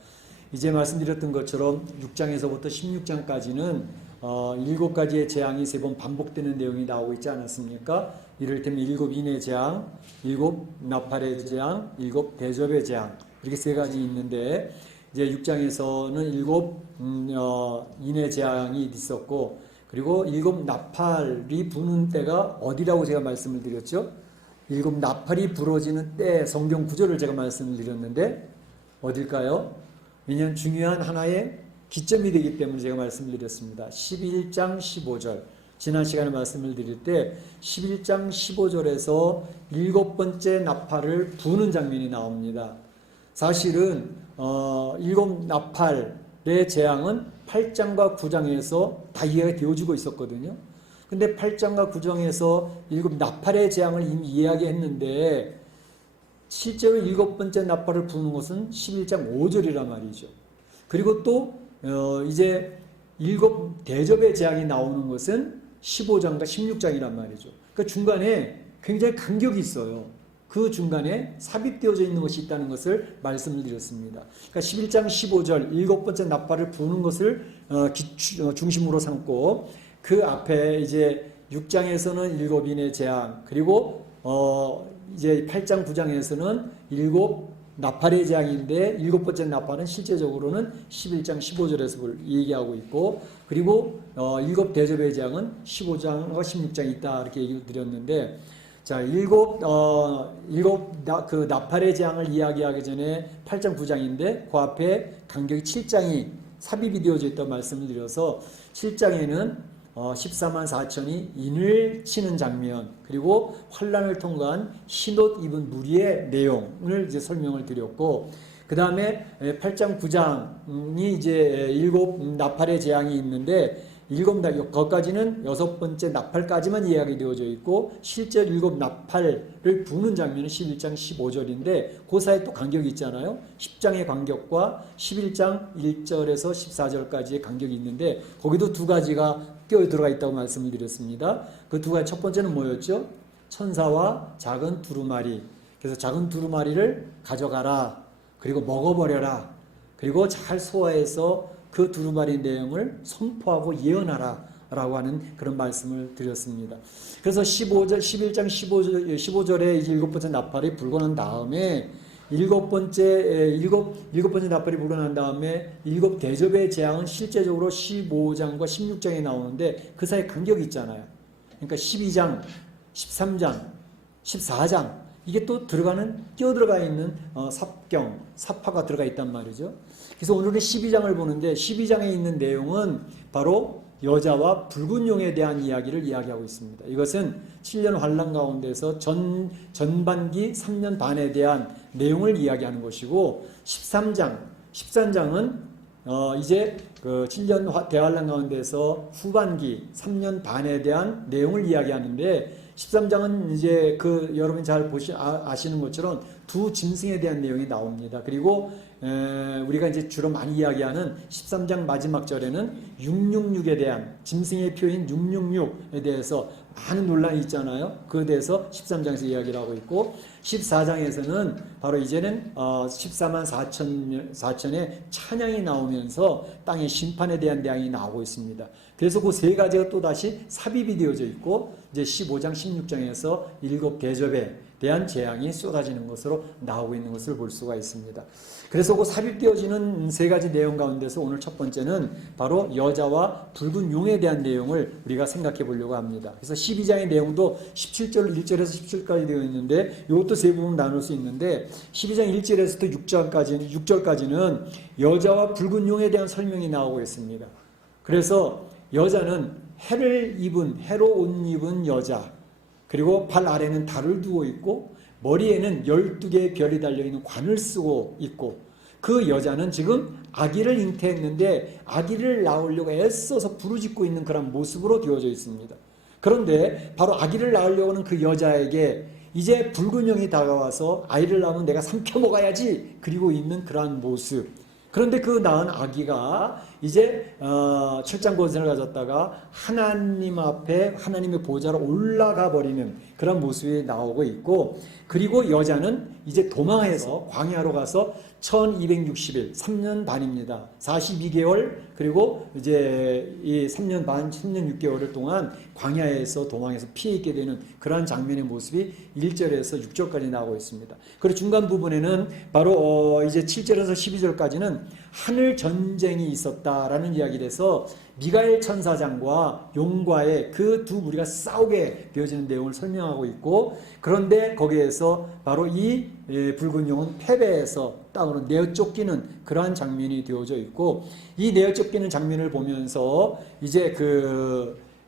이제 말씀드렸던 것처럼 6장에서부터 16장까지는 7가지의 재앙이 3번 반복되는 내용이 나오고 있지 않았습니까? 이를테면 7 인의 재앙, 7 나팔의 재앙, 7 대접의 재앙, 이렇게 3가지 있는데 이제 6장에서는 7 인의 재앙이 있었고, 그리고 7 나팔이 부는 때가 어디라고 제가 말씀을 드렸죠? 7 나팔이 부러지는 때 성경 구절을 제가 말씀을 드렸는데 어딜까요? 왜냐하면 중요한 하나의 기점이 되기 때문에 제가 말씀을 드렸습니다. 11장 15절. 지난 시간에 말씀을 드릴 때 11장 15절에서 7번째 나팔을 부는 장면이 나옵니다. 사실은 7 나팔의 재앙은 8장과 9장에서 다 이해가 되어지고 있었거든요. 근데 8장과 9장에서 7 나팔의 재앙을 이미 이야기했는데 실제로 7번째 나팔을 부는 것은 11장 5절이란 말이죠. 그리고 또 이제 7 대접의 재앙이 나오는 것은 15장과 16장이란 말이죠. 그러니까 중간에 굉장히 간격이 있어요. 그 중간에 삽입되어져 있는 것이 있다는 것을 말씀을 드렸습니다. 그러니까 11장 15절 7번째 나팔을 부는 것을 중심으로 삼고 그 앞에 이제 6장에서는 7인의 재앙, 그리고 이제 8장 9장에서는 7 나팔의 재앙인데 7번째 나팔은 실제적으로는 11장 15절에서 얘기하고 있고, 그리고 7 대접의 재앙은 15장과 16장에 있다 이렇게 얘기를 드렸는데, 자, 7 그 나팔의 재앙을 이야기하기 전에 8장 9장인데 그 앞에 간격이 7장이 삽입이 되어져 있다고 말씀을 드려서 7장에는 14만 4천이 인을 치는 장면, 그리고 환란을 통과한 흰옷 입은 무리의 내용을 이제 설명을 드렸고, 그 다음에 8장 9장이 이제 7 나팔의 재앙이 있는데 거기까지는 6번째 나팔까지만 이야기 되어져 있고, 실제 7 나팔을 부는 장면은 11장 15절인데 그 사이에 또 간격이 있잖아요. 10장의 간격과 11장 1절에서 14절까지의 간격이 있는데 거기도 2가지가 끼어 들어가 있다고 말씀을 드렸습니다. 그 2가지, 첫 번째는 뭐였죠? 천사와 작은 두루마리. 그래서 작은 두루마리를 가져가라, 그리고 먹어버려라, 그리고 잘 소화해서 그 두루마리 내용을 선포하고 예언하라 라고 하는 그런 말씀을 드렸습니다. 그래서 11장 15절에 이제 7번째 나팔이 불고 난 다음에 7번째 나팔이 불고 난 다음에 7 대접의 재앙은 실제적으로 15장과 16장에 나오는데 그 사이에 간격이 있잖아요. 그러니까 12장, 13장, 14장 이게 또 끼어 들어가 있는 사파가 들어가 있단 말이죠. 그래서 오늘은 12장을 보는데 12장에 있는 내용은 바로 여자와 붉은 용에 대한 이야기를 이야기하고 있습니다. 이것은 7년 환란 가운데서 전반기 3년 반에 대한 내용을 이야기하는 것이고, 13장은 이제 그 7년 대환란 가운데서 후반기 3년 반에 대한 내용을 이야기하는데, 13장은 이제 여러분이 잘 아시는 것처럼 2 짐승에 대한 내용이 나옵니다. 그리고 우리가 이제 주로 많이 이야기하는 13장 마지막 절에는 666에 대한 짐승의 표인 666에 대해서 많은 논란이 있잖아요. 그에 대해서 13장에서 이야기를 하고 있고, 14장에서는 바로 이제는 14만 4천의 찬양이 나오면서 땅의 심판에 대한 내용이 나오고 있습니다. 그래서 그 3가지가 또다시 삽입이 되어져 있고, 이제 15장, 16장에서 7 대접에 대한 재앙이 쏟아지는 것으로 나오고 있는 것을 볼 수가 있습니다. 그래서 그 삽입되어지는 3가지 내용 가운데서 오늘 첫 번째는 바로 여자와 붉은 용에 대한 내용을 우리가 생각해 보려고 합니다. 그래서 12장의 내용도 17절 1절에서 17절까지 되어 있는데 이것도 3부분 나눌 수 있는데, 12장 1절에서부터 6절까지는 여자와 붉은 용에 대한 설명이 나오고 있습니다. 그래서 여자는 해로 옷 입은 여자, 그리고 발 아래는 달을 두고 있고 머리에는 12개의 별이 달려있는 관을 쓰고 있고, 그 여자는 지금 아기를 잉태했는데 아기를 낳으려고 애써서 부르짖고 있는 그런 모습으로 되어져 있습니다. 그런데 바로 아기를 낳으려고 하는 그 여자에게 이제 붉은 영이 다가와서 아이를 낳으면 내가 삼켜 먹어야지 그리고 있는 그러한 모습. 그런데 그 낳은 아기가 이제 철장 권세를 가졌다가 하나님 앞에 하나님의 보좌로 올라가 버리는 그런 모습이 나오고 있고, 그리고 여자는 이제 도망해서 광야로 가서 1260일 3년 반입니다. 42개월 그리고 이제 이 3년 반 3년 6개월을 동안 광야에서 도망해서 피해 있게 되는 그러한 장면의 모습이 1절에서 6절까지 나오고 있습니다. 그리고 중간 부분에는 바로 이제 7절에서 12절까지는 하늘 전쟁이 있었다라는 이야기를 해서 미가엘 천사장과 용과의 그 두 무리가 싸우게 되어지는 내용을 설명하고 있고, 그런데 거기에서 바로 이 붉은 용은 패배해서 땅으로 내어 쫓기는 그러한 장면이 되어져 있고, 이 내어 쫓기는 장면을 보면서 이제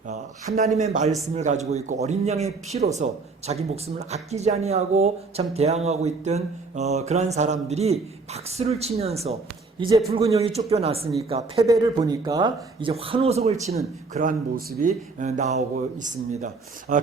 하나님의 말씀을 가지고 있고 어린 양의 피로서 자기 목숨을 아끼지 아니하고 참 대항하고 있던 그러한 사람들이 박수를 치면서 이제 붉은 영이 쫓겨났으니까 패배를 보니까 이제 환호성을 치는 그러한 모습이 나오고 있습니다.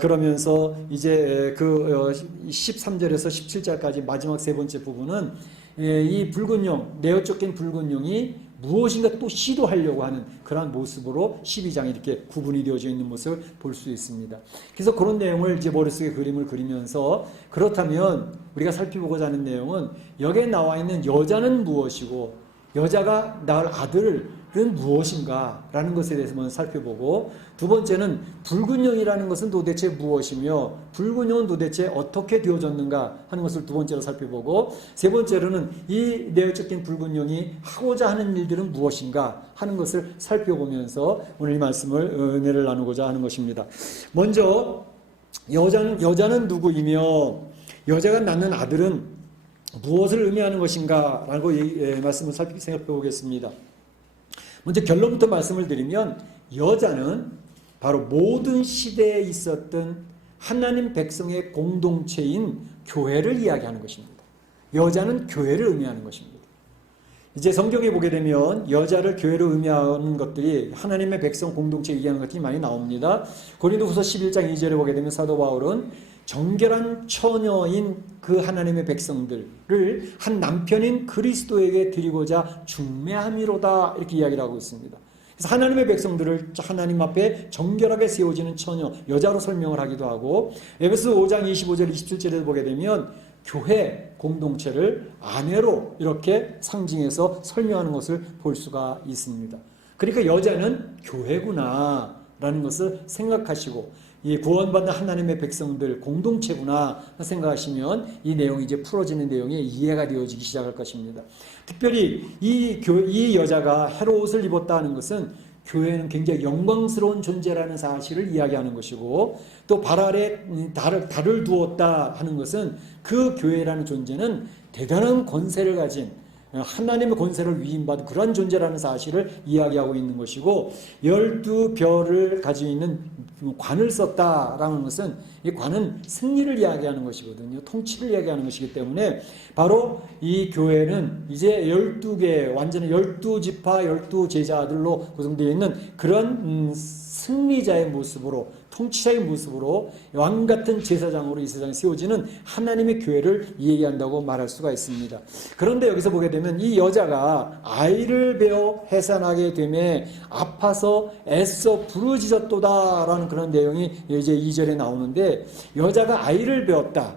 그러면서 이제 13절에서 17절까지 마지막 세 번째 부분은 이 붉은 영, 내어 쫓긴 붉은 영이 무엇인가 또 시도하려고 하는 그러한 모습으로 12장에 이렇게 구분이 되어져 있는 모습을 볼 수 있습니다. 그래서 그런 내용을 이제 머릿속에 그림을 그리면서, 그렇다면 우리가 살펴보고자 하는 내용은 여기에 나와 있는 여자는 무엇이고 여자가 낳을 아들은 무엇인가 라는 것에 대해서 먼저 살펴보고, 두 번째는 붉은 영이라는 것은 도대체 무엇이며 붉은 영은 도대체 어떻게 되어졌는가 하는 것을 두 번째로 살펴보고, 세 번째로는 이 내어 쫓긴 붉은 영이 하고자 하는 일들은 무엇인가 하는 것을 살펴보면서 오늘 이 말씀을 은혜를 나누고자 하는 것입니다. 먼저 여자는 누구이며 여자가 낳는 아들은 무엇을 의미하는 것인가 라고 말씀을 생각해 보겠습니다. 먼저 결론부터 말씀을 드리면, 여자는 바로 모든 시대에 있었던 하나님 백성의 공동체인 교회를 이야기하는 것입니다. 여자는 교회를 의미하는 것입니다. 이제 성경에 보게 되면 여자를 교회로 의미하는 것들이 하나님의 백성 공동체 얘기하는 것들이 많이 나옵니다. 고린도후서 11장 2절에 보게 되면 사도 바울은 정결한 처녀인 그 하나님의 백성들을 한 남편인 그리스도에게 드리고자 중매함이로다 이렇게 이야기를 하고 있습니다. 그래서 하나님의 백성들을 하나님 앞에 정결하게 세워지는 처녀, 여자로 설명을 하기도 하고, 에베소 5장 25절 27절에 보게 되면 교회 공동체를 아내로 이렇게 상징해서 설명하는 것을 볼 수가 있습니다. 그러니까 여자는 교회구나 라는 것을 생각하시고, 이 구원받는 하나님의 백성들 공동체구나 생각하시면 이 내용이 이제 풀어지는 내용이 이해가 되어지기 시작할 것입니다. 특별히 이 여자가 헤롯을 입었다 하는 것은 교회는 굉장히 영광스러운 존재라는 사실을 이야기하는 것이고, 또 발 아래 달을 두었다 하는 것은 그 교회라는 존재는 대단한 권세를 가진 하나님의 권세를 위임받은 그런 존재라는 사실을 이야기하고 있는 것이고, 12별을 가지고 있는 관을 썼다라는 것은 이 관은 승리를 이야기하는 것이거든요. 통치를 이야기하는 것이기 때문에 바로 이 교회는 이제 12개 완전히 12지파 12제자들로 구성되어 있는 그런 승리자의 모습으로, 통치자의 모습으로 왕같은 제사장으로 이 세상에 세워지는 하나님의 교회를 얘기한다고 말할 수가 있습니다. 그런데 여기서 보게 되면 이 여자가 아이를 베어 해산하게 되매 아파서 애써 부르짖었도다라는 그런 내용이 이제 2절에 나오는데, 여자가 아이를 베었다,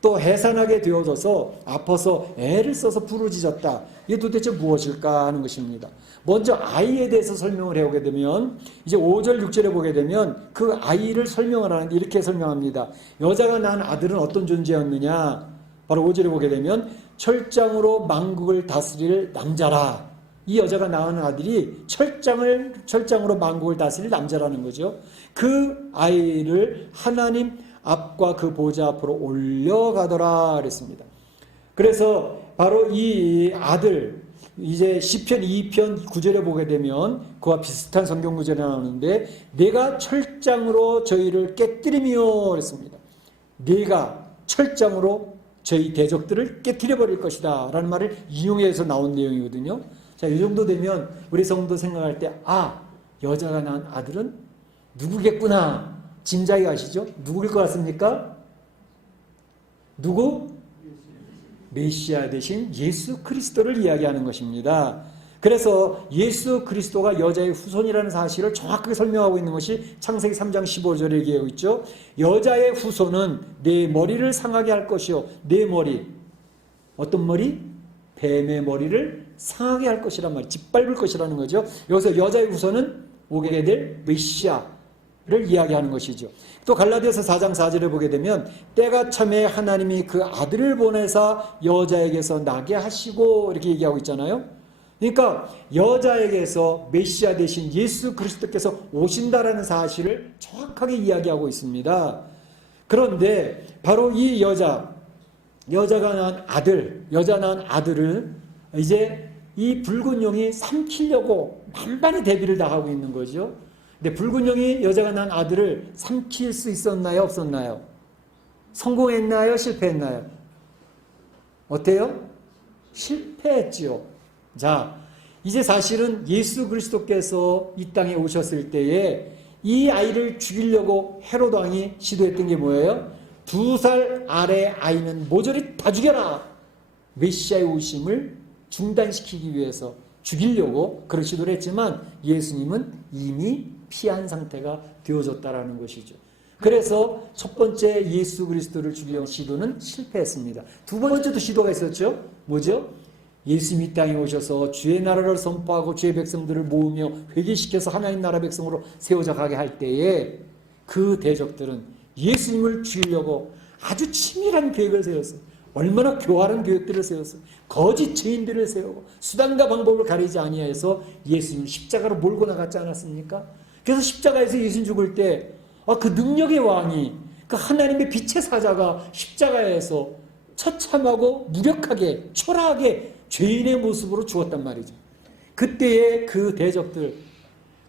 또 해산하게 되어져서 아파서 애를 써서 부르짖었다, 이게 도대체 무엇일까 하는 것입니다. 먼저 아이에 대해서 설명을 해오게 되면 이제 5절 6절에 보게 되면 그 아이를 설명을 하는데 이렇게 설명합니다. 여자가 낳은 아들은 어떤 존재였느냐, 바로 5절에 보게 되면 철장으로 만국을 다스릴 남자라. 이 여자가 낳은 아들이 철장으로 만국을 다스릴 남자라는 거죠. 그 아이를 하나님 앞과 그 보좌 앞으로 올려가더라 그랬습니다. 그래서 바로 이 아들, 이제 시편 2편 9절에 보게 되면 그와 비슷한 성경 구절이 나오는데, 내가 철장으로 저희를 깨뜨리며 그랬습니다. 내가 철장으로 저희 대적들을 깨뜨려 버릴 것이다 라는 말을 인용해서 나온 내용이거든요. 자, 이 정도 되면 우리 성도 생각할 때 여자가 낳은 아들은 누구겠구나 짐작이 가시죠? 누구일 것 같습니까? 누구? 메시아 대신 예수 그리스도를 이야기하는 것입니다. 그래서 예수 그리스도가 여자의 후손이라는 사실을 정확하게 설명하고 있는 것이 창세기 3장 15절에 얘기하고 있죠. 여자의 후손은 내 머리를 상하게 할 것이요. 내 머리. 어떤 머리? 뱀의 머리를 상하게 할 것이란 말이에요. 짓밟을 것이라는 거죠. 여기서 여자의 후손은 오게 될 메시아를 이야기하는 것이죠. 또 갈라디아서 4장 4절에 보게 되면 때가 참에 하나님이 그 아들을 보내사 여자에게서 나게 하시고 이렇게 얘기하고 있잖아요. 그러니까 여자에게서 메시아 대신 예수 그리스도께서 오신다라는 사실을 정확하게 이야기하고 있습니다. 그런데 바로 이 여자가 낳은 아들을 이제 이 붉은 용이 삼키려고 만반의 대비를 다 하고 있는 거죠. 근데 붉은 용이 여자가 낳은 아들을 삼킬 수 있었나요? 없었나요? 성공했나요? 실패했나요? 어때요? 실패했지요. 자, 이제 사실은 예수 그리스도께서 이 땅에 오셨을 때에 이 아이를 죽이려고 헤롯 왕이 시도했던 게 뭐예요? 2살 아래 아이는 모조리 다 죽여라! 메시아의 오심을 중단시키기 위해서 죽이려고 그런 시도를 했지만 예수님은 이미 피한 상태가 되어졌다라는 것이죠. 그래서 첫 번째 예수 그리스도를 죽이려는 시도는 실패했습니다. 두 번째도 시도가 있었죠. 뭐죠? 예수님이 이 땅에 오셔서 주의 나라를 선포하고 주의 백성들을 모으며 회개시켜서 하나님 나라 백성으로 세워져 가게 할 때에 그 대적들은 예수님을 죽이려고 아주 치밀한 계획을 세웠어요. 얼마나 교활한 계획들을 세웠어요. 거짓 죄인들을 세우고 수단과 방법을 가리지 아니하여서 예수님을 십자가로 몰고 나갔지 않았습니까? 그래서 십자가에서 예수님 죽을 때 그 능력의 왕이 그 하나님의 빛의 사자가 십자가에서 처참하고 무력하게 초라하게 죄인의 모습으로 죽었단 말이죠. 그때의 그 대적들,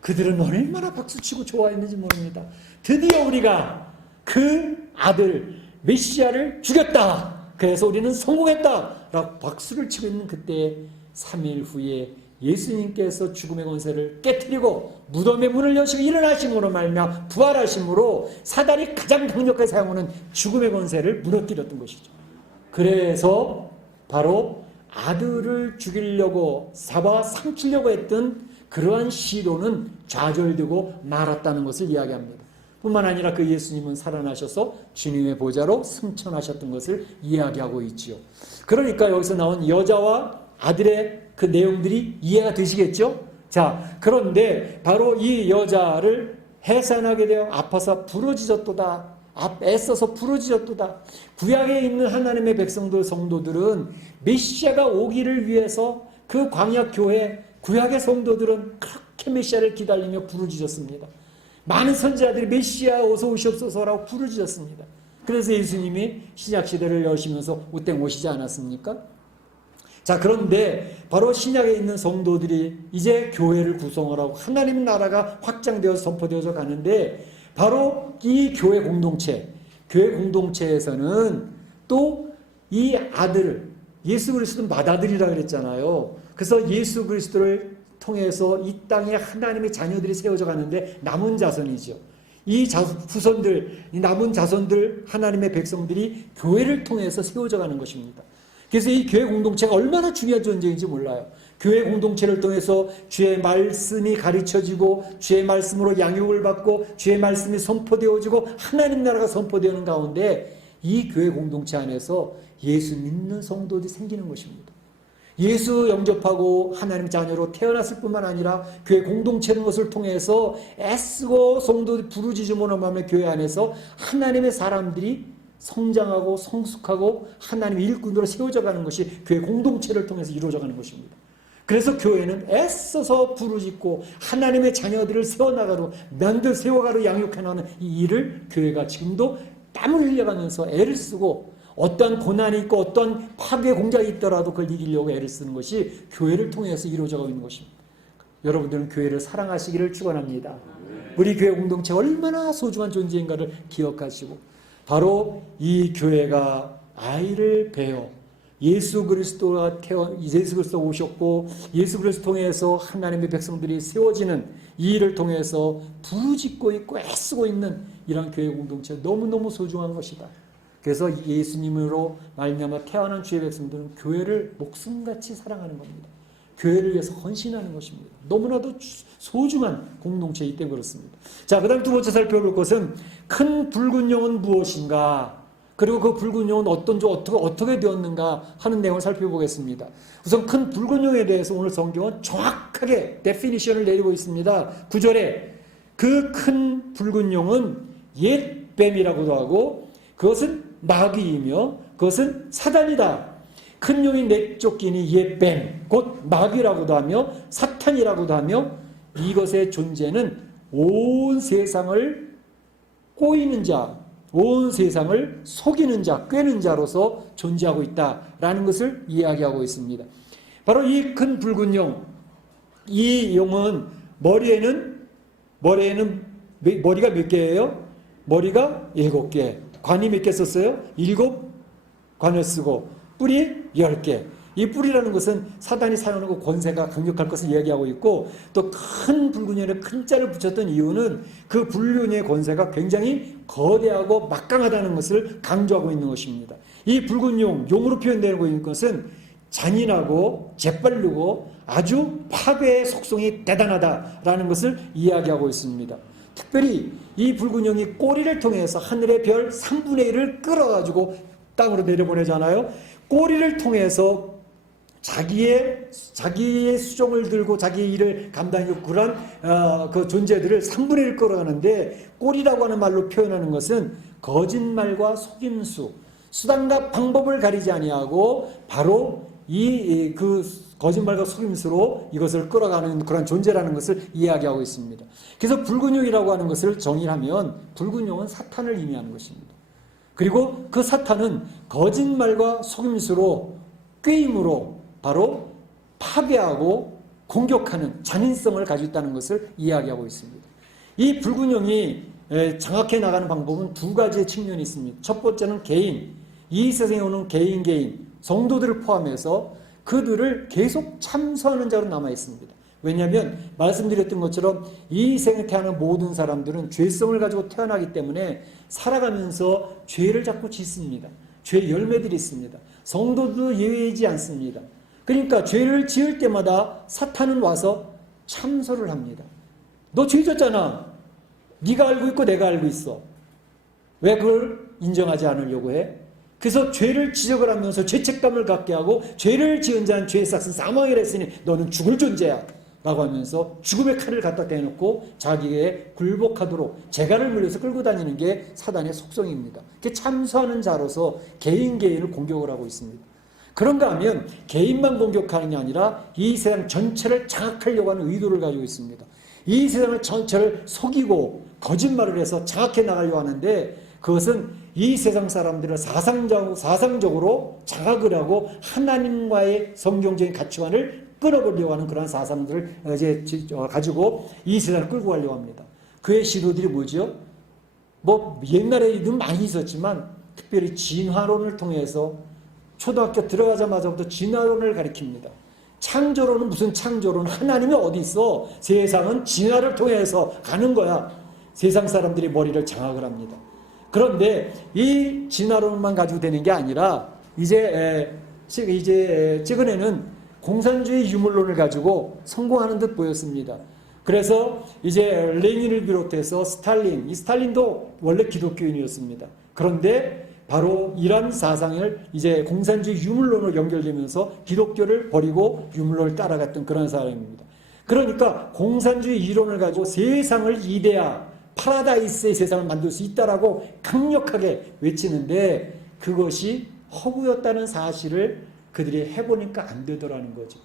그들은 얼마나 박수치고 좋아했는지 모릅니다. 드디어 우리가 그 아들 메시아를 죽였다. 그래서 우리는 성공했다. 라고 박수를 치고 있는 그때 3일 후에 예수님께서 죽음의 권세를 깨뜨리고 무덤의 문을 여시고 일어나심으로 말미암아 부활하심으로 사단이 가장 강력하게 사용하는 죽음의 권세를 무너뜨렸던 것이죠. 그래서 바로 아들을 죽이려고 삼키려고 했던 그러한 시도는 좌절되고 말았다는 것을 이야기합니다. 뿐만 아니라 그 예수님은 살아나셔서 주님의 보좌로 승천하셨던 것을 이야기하고 있지요. 그러니까 여기서 나온 여자와 아들의 그 내용들이 이해가 되시겠죠? 자, 그런데 바로 이 여자를 해산하게 되어 아파서 부러지셨도다. 애써서 부러지셨도다. 구약에 있는 하나님의 백성들, 성도들은 메시아가 오기를 위해서 그 광야교회 구약의 성도들은 그렇게 메시아를 기다리며 부르짖었습니다. 많은 선지자들이 메시아 어서 오시옵소서라고 부르짖었습니다. 그래서 예수님이 신약시대를 여시면서 우땡 오시지 않았습니까? 자, 그런데 바로 신약에 있는 성도들이 이제 교회를 구성을 하고 하나님 나라가 확장되어서 선포되어져 가는데 바로 이 교회 공동체에서는 또 이 아들, 예수 그리스도는 맏아들이라고 그랬잖아요. 그래서 예수 그리스도를 통해서 이 땅에 하나님의 자녀들이 세워져 가는데 남은 자손이죠. 이 남은 자손들, 하나님의 백성들이 교회를 통해서 세워져 가는 것입니다. 그래서 이 교회 공동체가 얼마나 중요한 존재인지 몰라요. 교회 공동체를 통해서 주의 말씀이 가르쳐지고 주의 말씀으로 양육을 받고 주의 말씀이 선포되어지고 하나님 나라가 선포되는 가운데 이 교회 공동체 안에서 예수 믿는 성도들이 생기는 것입니다. 예수 영접하고 하나님 자녀로 태어났을 뿐만 아니라 교회 공동체는 것을 통해서 애쓰고 성도들이 부르짖음으로 말하며 교회 안에서 하나님의 사람들이 성장하고 성숙하고 하나님의 일꾼으로 세워져 가는 것이 교회 공동체를 통해서 이루어져 가는 것입니다. 그래서 교회는 애써서 부르짖고 하나님의 자녀들을 세워나가로 세워가로 양육해나가는 이 일을 교회가 지금도 땀을 흘려가면서 애를 쓰고 어떤 고난이 있고 어떤 파괴 공작이 있더라도 그걸 이기려고 애를 쓰는 것이 교회를 통해서 이루어져 가고 있는 것입니다. 여러분들은 교회를 사랑하시기를 축원합니다. 우리 교회 공동체가 얼마나 소중한 존재인가를 기억하시고 바로 이 교회가 아이를 베어 예수 그리스도가 오셨고 예수 그리스도 통해서 하나님의 백성들이 세워지는 이 일을 통해서 부르짖고 있고 애쓰고 있는 이런 교회 공동체 너무너무 소중한 것이다. 그래서 예수님으로 말미암아 태어난 주의 백성들은 교회를 목숨같이 사랑하는 겁니다. 교회를 위해서 헌신하는 것입니다. 너무나도 소중한 공동체이기 때문에 그렇습니다. 자, 그 다음 두 번째 살펴볼 것은 큰 붉은 용은 무엇인가, 그리고 그 붉은 용은 어떻게 되었는가 하는 내용을 살펴보겠습니다. 우선 큰 붉은 용에 대해서 오늘 성경은 정확하게 데피니션을 내리고 있습니다. 9절에 그 큰 붉은 용은 옛 뱀이라고도 하고 그것은 마귀이며 그것은 사단이다. 큰 용이 내쫓기니 옛 뱀, 곧 마귀라고도 하며 사탄이라고도 하며 이것의 존재는 온 세상을 꼬이는 자, 온 세상을 속이는 자, 꿰는 자로서 존재하고 있다라는 것을 이야기하고 있습니다. 바로 이 큰 붉은 용, 이 용은 머리가 몇 개예요? 머리가 7개. 관이 몇 개 썼어요? 7관을 쓰고 뿔이 10개. 이 뿔이라는 것은 사단이 사용하는 권세가 강력할 것을 이야기하고 있고, 또 큰 붉은 용에 큰 자를 붙였던 이유는 그 붉은 용의 권세가 굉장히 거대하고 막강하다는 것을 강조하고 있는 것입니다. 이 붉은 용으로 표현되고 있는 것은 잔인하고 재빠르고 아주 파괴의 속성이 대단하다라는 것을 이야기하고 있습니다. 특별히 이 붉은 용이 꼬리를 통해서 하늘의 별 3분의 1을 끌어가지고 땅으로 내려보내잖아요. 꼬리를 통해서 자기의 수종을 들고 자기의 일을 감당하고 그런 그 존재들을 3분의 1 끌어가는데, 꼬리라고 하는 말로 표현하는 것은 거짓말과 속임수, 수단과 방법을 가리지 아니하고 바로 그 거짓말과 속임수로 이것을 끌어가는 그런 존재라는 것을 이야기하고 있습니다. 그래서 붉은 용이라고 하는 것을 정의하면 붉은 용은 사탄을 의미하는 것입니다. 그리고 그 사탄은 거짓말과 속임수로 꾀임으로 바로 파괴하고 공격하는 잔인성을 가지고 있다는 것을 이야기하고 있습니다. 이 붉은 용이 장악해 나가는 방법은 두 가지의 측면이 있습니다. 첫 번째는 개인, 이 세상에 오는 개인, 성도들을 포함해서 그들을 계속 참소하는 자로 남아 있습니다. 왜냐하면 말씀드렸던 것처럼 이 생에 태어난 모든 사람들은 죄성을 가지고 태어나기 때문에 살아가면서 죄를 자꾸 짓습니다. 죄 열매들이 있습니다. 성도도 예외이지 않습니다. 그러니까 죄를 지을 때마다 사탄은 와서 참소를 합니다. 너 죄 졌잖아. 네가 알고 있고 내가 알고 있어. 왜 그걸 인정하지 않으려고 해? 그래서 죄를 지적을 하면서 죄책감을 갖게 하고, 죄를 지은 자는 죄의 삭은 사망이라 했으니 너는 죽을 존재야 라고 하면서 죽음의 칼을 갖다 대놓고 자기에게 굴복하도록 재갈을 물려서 끌고 다니는 게 사단의 속성입니다. 참소하는 자로서 개인을 공격을 하고 있습니다. 그런가 하면 개인만 공격하는 게 아니라 이 세상 전체를 장악하려고 하는 의도를 가지고 있습니다. 이 세상을 전체를 속이고 거짓말을 해서 장악해 나가려고 하는데, 그것은 이 세상 사람들을 사상적으로 장악을 하고 하나님과의 성경적인 가치관을 끊어버리려고 하는 그런 사상들을 이제 가지고 이 세상을 끌고 가려고 합니다. 그의 시도들이 뭐죠? 옛날에는 많이 있었지만 특별히 진화론을 통해서 초등학교 들어가자마자부터 진화론을 가리킵니다. 창조론은 무슨 창조론? 하나님이 어디 있어? 세상은 진화를 통해서 가는 거야. 세상 사람들이 머리를 장악을 합니다. 그런데 이 진화론만 가지고 되는 게 아니라 이제 최근에는 공산주의 유물론을 가지고 성공하는 듯 보였습니다. 그래서 이제 레닌을 비롯해서 이 스탈린도 원래 기독교인이었습니다. 그런데 바로 이런 사상을 이제 공산주의 유물론으로 연결되면서 기독교를 버리고 유물론을 따라갔던 그런 사람입니다. 그러니까 공산주의 이론을 가지고 세상을 파라다이스의 세상을 만들 수 있다라고 강력하게 외치는데, 그것이 허구였다는 사실을 그들이 해보니까 안 되더라는 거죠.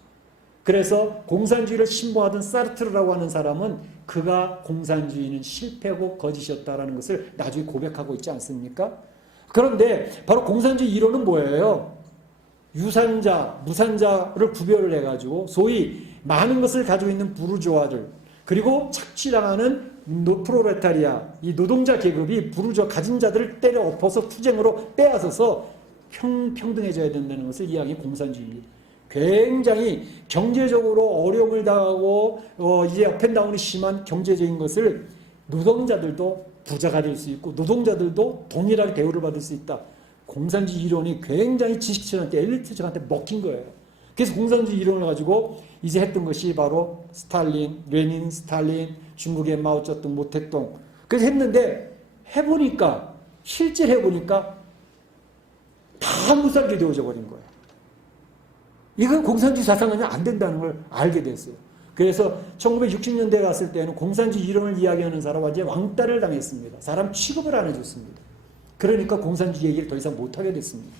그래서 공산주의를 신봉하던 사르트르라고 하는 사람은 그가 공산주의는 실패고 거짓이었다라는 것을 나중에 고백하고 있지 않습니까? 그런데 바로 공산주의 이론은 뭐예요? 유산자, 무산자를 구별을 해가지고 소위 많은 것을 가지고 있는 부르주아들, 그리고 착취당하는 프로레타리아, 이 노동자 계급이 가진 자들을 때려 엎어서 투쟁으로 빼앗아서 평등해져야 된다는 것을 이야기한 공산주의입니다. 굉장히 경제적으로 어려움을 당하고 이제 업앤다운이 심한 경제적인 것을 노동자들도 부자가 될 수 있고 노동자들도 동일하게 대우를 받을 수 있다. 공산주의 이론이 굉장히 지식층한테 엘리트층한테 먹힌 거예요. 그래서 공산주의 이론을 가지고 이제 했던 것이 바로 스탈린, 레닌, 스탈린, 중국의 마오쩌둥, 모택동. 그래서 했는데 해보니까 실제로 해보니까 다 무살게 되어져 버린 거예요. 이건 공산주의 사상은 안 된다는 걸 알게 됐어요. 그래서 1960년대에 갔을 때는 공산주의 이론을 이야기하는 사람 완전히 왕따를 당했습니다. 사람 취급을 안 해줬습니다. 그러니까 공산주의 얘기를 더 이상 못하게 됐습니다.